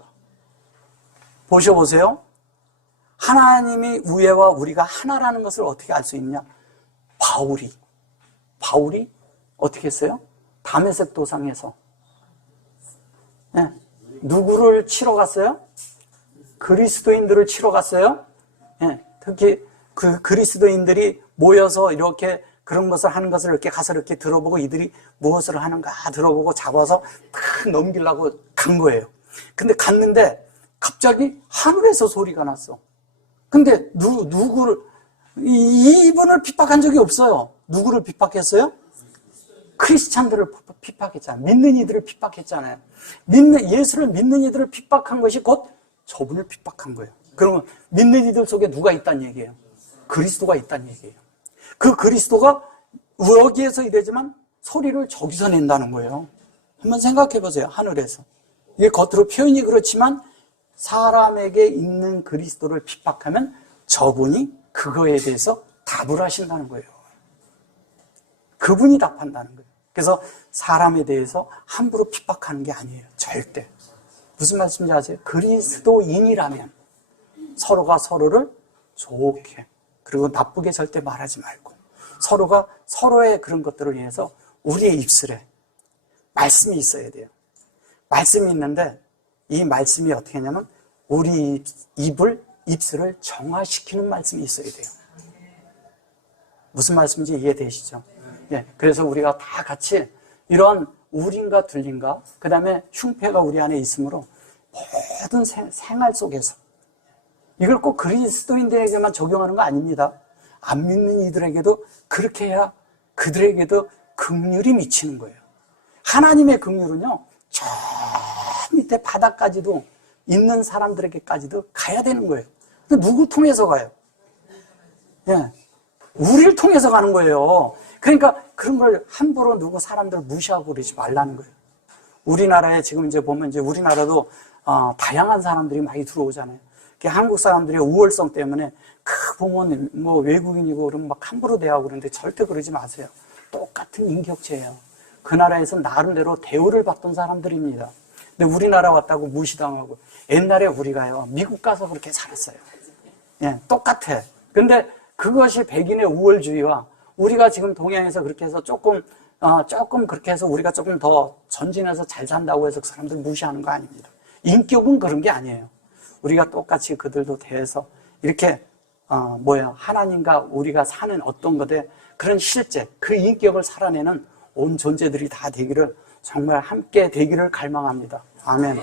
보셔보세요. 하나님이 우애와 우리가 하나라는 것을 어떻게 알 수 있냐? 바울이 어떻게 했어요? 다메섹 도상에서 네. 누구를 치러 갔어요? 그리스도인들을 치러 갔어요. 네. 특히 그 그리스도인들이 모여서 이렇게 그런 것을 하는 것을 이렇게 가서 이렇게 들어보고 이들이 무엇을 하는가 들어보고 잡아서 탁 넘기려고 간 거예요. 근데 갔는데 갑자기 하늘에서 소리가 났어. 근데 누구를 이분을 핍박한 적이 없어요. 누구를 핍박했어요? 크리스찬들을 핍박했잖아요. 믿는 이들을 핍박했잖아요. 예수를 믿는 이들을 핍박한 것이 곧 저분을 핍박한 거예요. 그러면 믿는 이들 속에 누가 있다는 얘기예요? 그리스도가 있다는 얘기예요. 그 그리스도가 여기에서 이러지만 소리를 저기서 낸다는 거예요. 한번 생각해 보세요. 하늘에서. 이게 겉으로 표현이 그렇지만 사람에게 있는 그리스도를 핍박하면 저분이 그거에 대해서 답을 하신다는 거예요. 그분이 답한다는 거예요. 그래서 사람에 대해서 함부로 핍박하는 게 아니에요. 절대. 무슨 말씀인지 아세요? 그리스도인이라면 서로가 서로를 좋게, 그리고 나쁘게 절대 말하지 말고, 서로가 서로의 그런 것들을 위해서 우리의 입술에 말씀이 있어야 돼요. 말씀이 있는데 이 말씀이 어떻게 하냐면 우리 입술을 정화시키는 말씀이 있어야 돼요. 무슨 말씀인지 이해되시죠? 예, 그래서 우리가 다 같이 이런 우린가 둘린가, 그 다음에 흉패가 우리 안에 있으므로 모든 생활 속에서, 이걸 꼭 그리스도인들에게만 적용하는 거 아닙니다. 안 믿는 이들에게도 그렇게 해야 그들에게도 긍휼이 미치는 거예요. 하나님의 긍휼은요, 저 밑에 바닥까지도 있는 사람들에게까지도 가야 되는 거예요. 근데 누구 통해서 가요? 예, 우리를 통해서 가는 거예요. 그러니까 그런 걸 함부로 누구 사람들 무시하고 그러지 말라는 거예요. 우리나라에 지금 이제 보면 이제 우리나라도 다양한 사람들이 많이 들어오잖아요. 한국 사람들의 우월성 때문에 보면 뭐 외국인이고 그러면 막 함부로 대하고 그러는데 절대 그러지 마세요. 똑같은 인격체예요. 그 나라에서 나름대로 대우를 받던 사람들입니다. 근데 우리나라 왔다고 무시당하고, 옛날에 우리가요 미국 가서 그렇게 살았어요. 예, 똑같아. 근데 그것이 백인의 우월주의와 우리가 지금 동양에서 그렇게 해서 조금 그렇게 해서 우리가 조금 더 전진해서 잘 산다고 해서 그 사람들 무시하는 거 아닙니다. 인격은 그런 게 아니에요. 우리가 똑같이 그들도 대해서 이렇게 하나님과 우리가 사는 어떤 것에 그런 실제, 그 인격을 살아내는 온 존재들이 다 되기를, 정말 함께 되기를 갈망합니다. 아멘.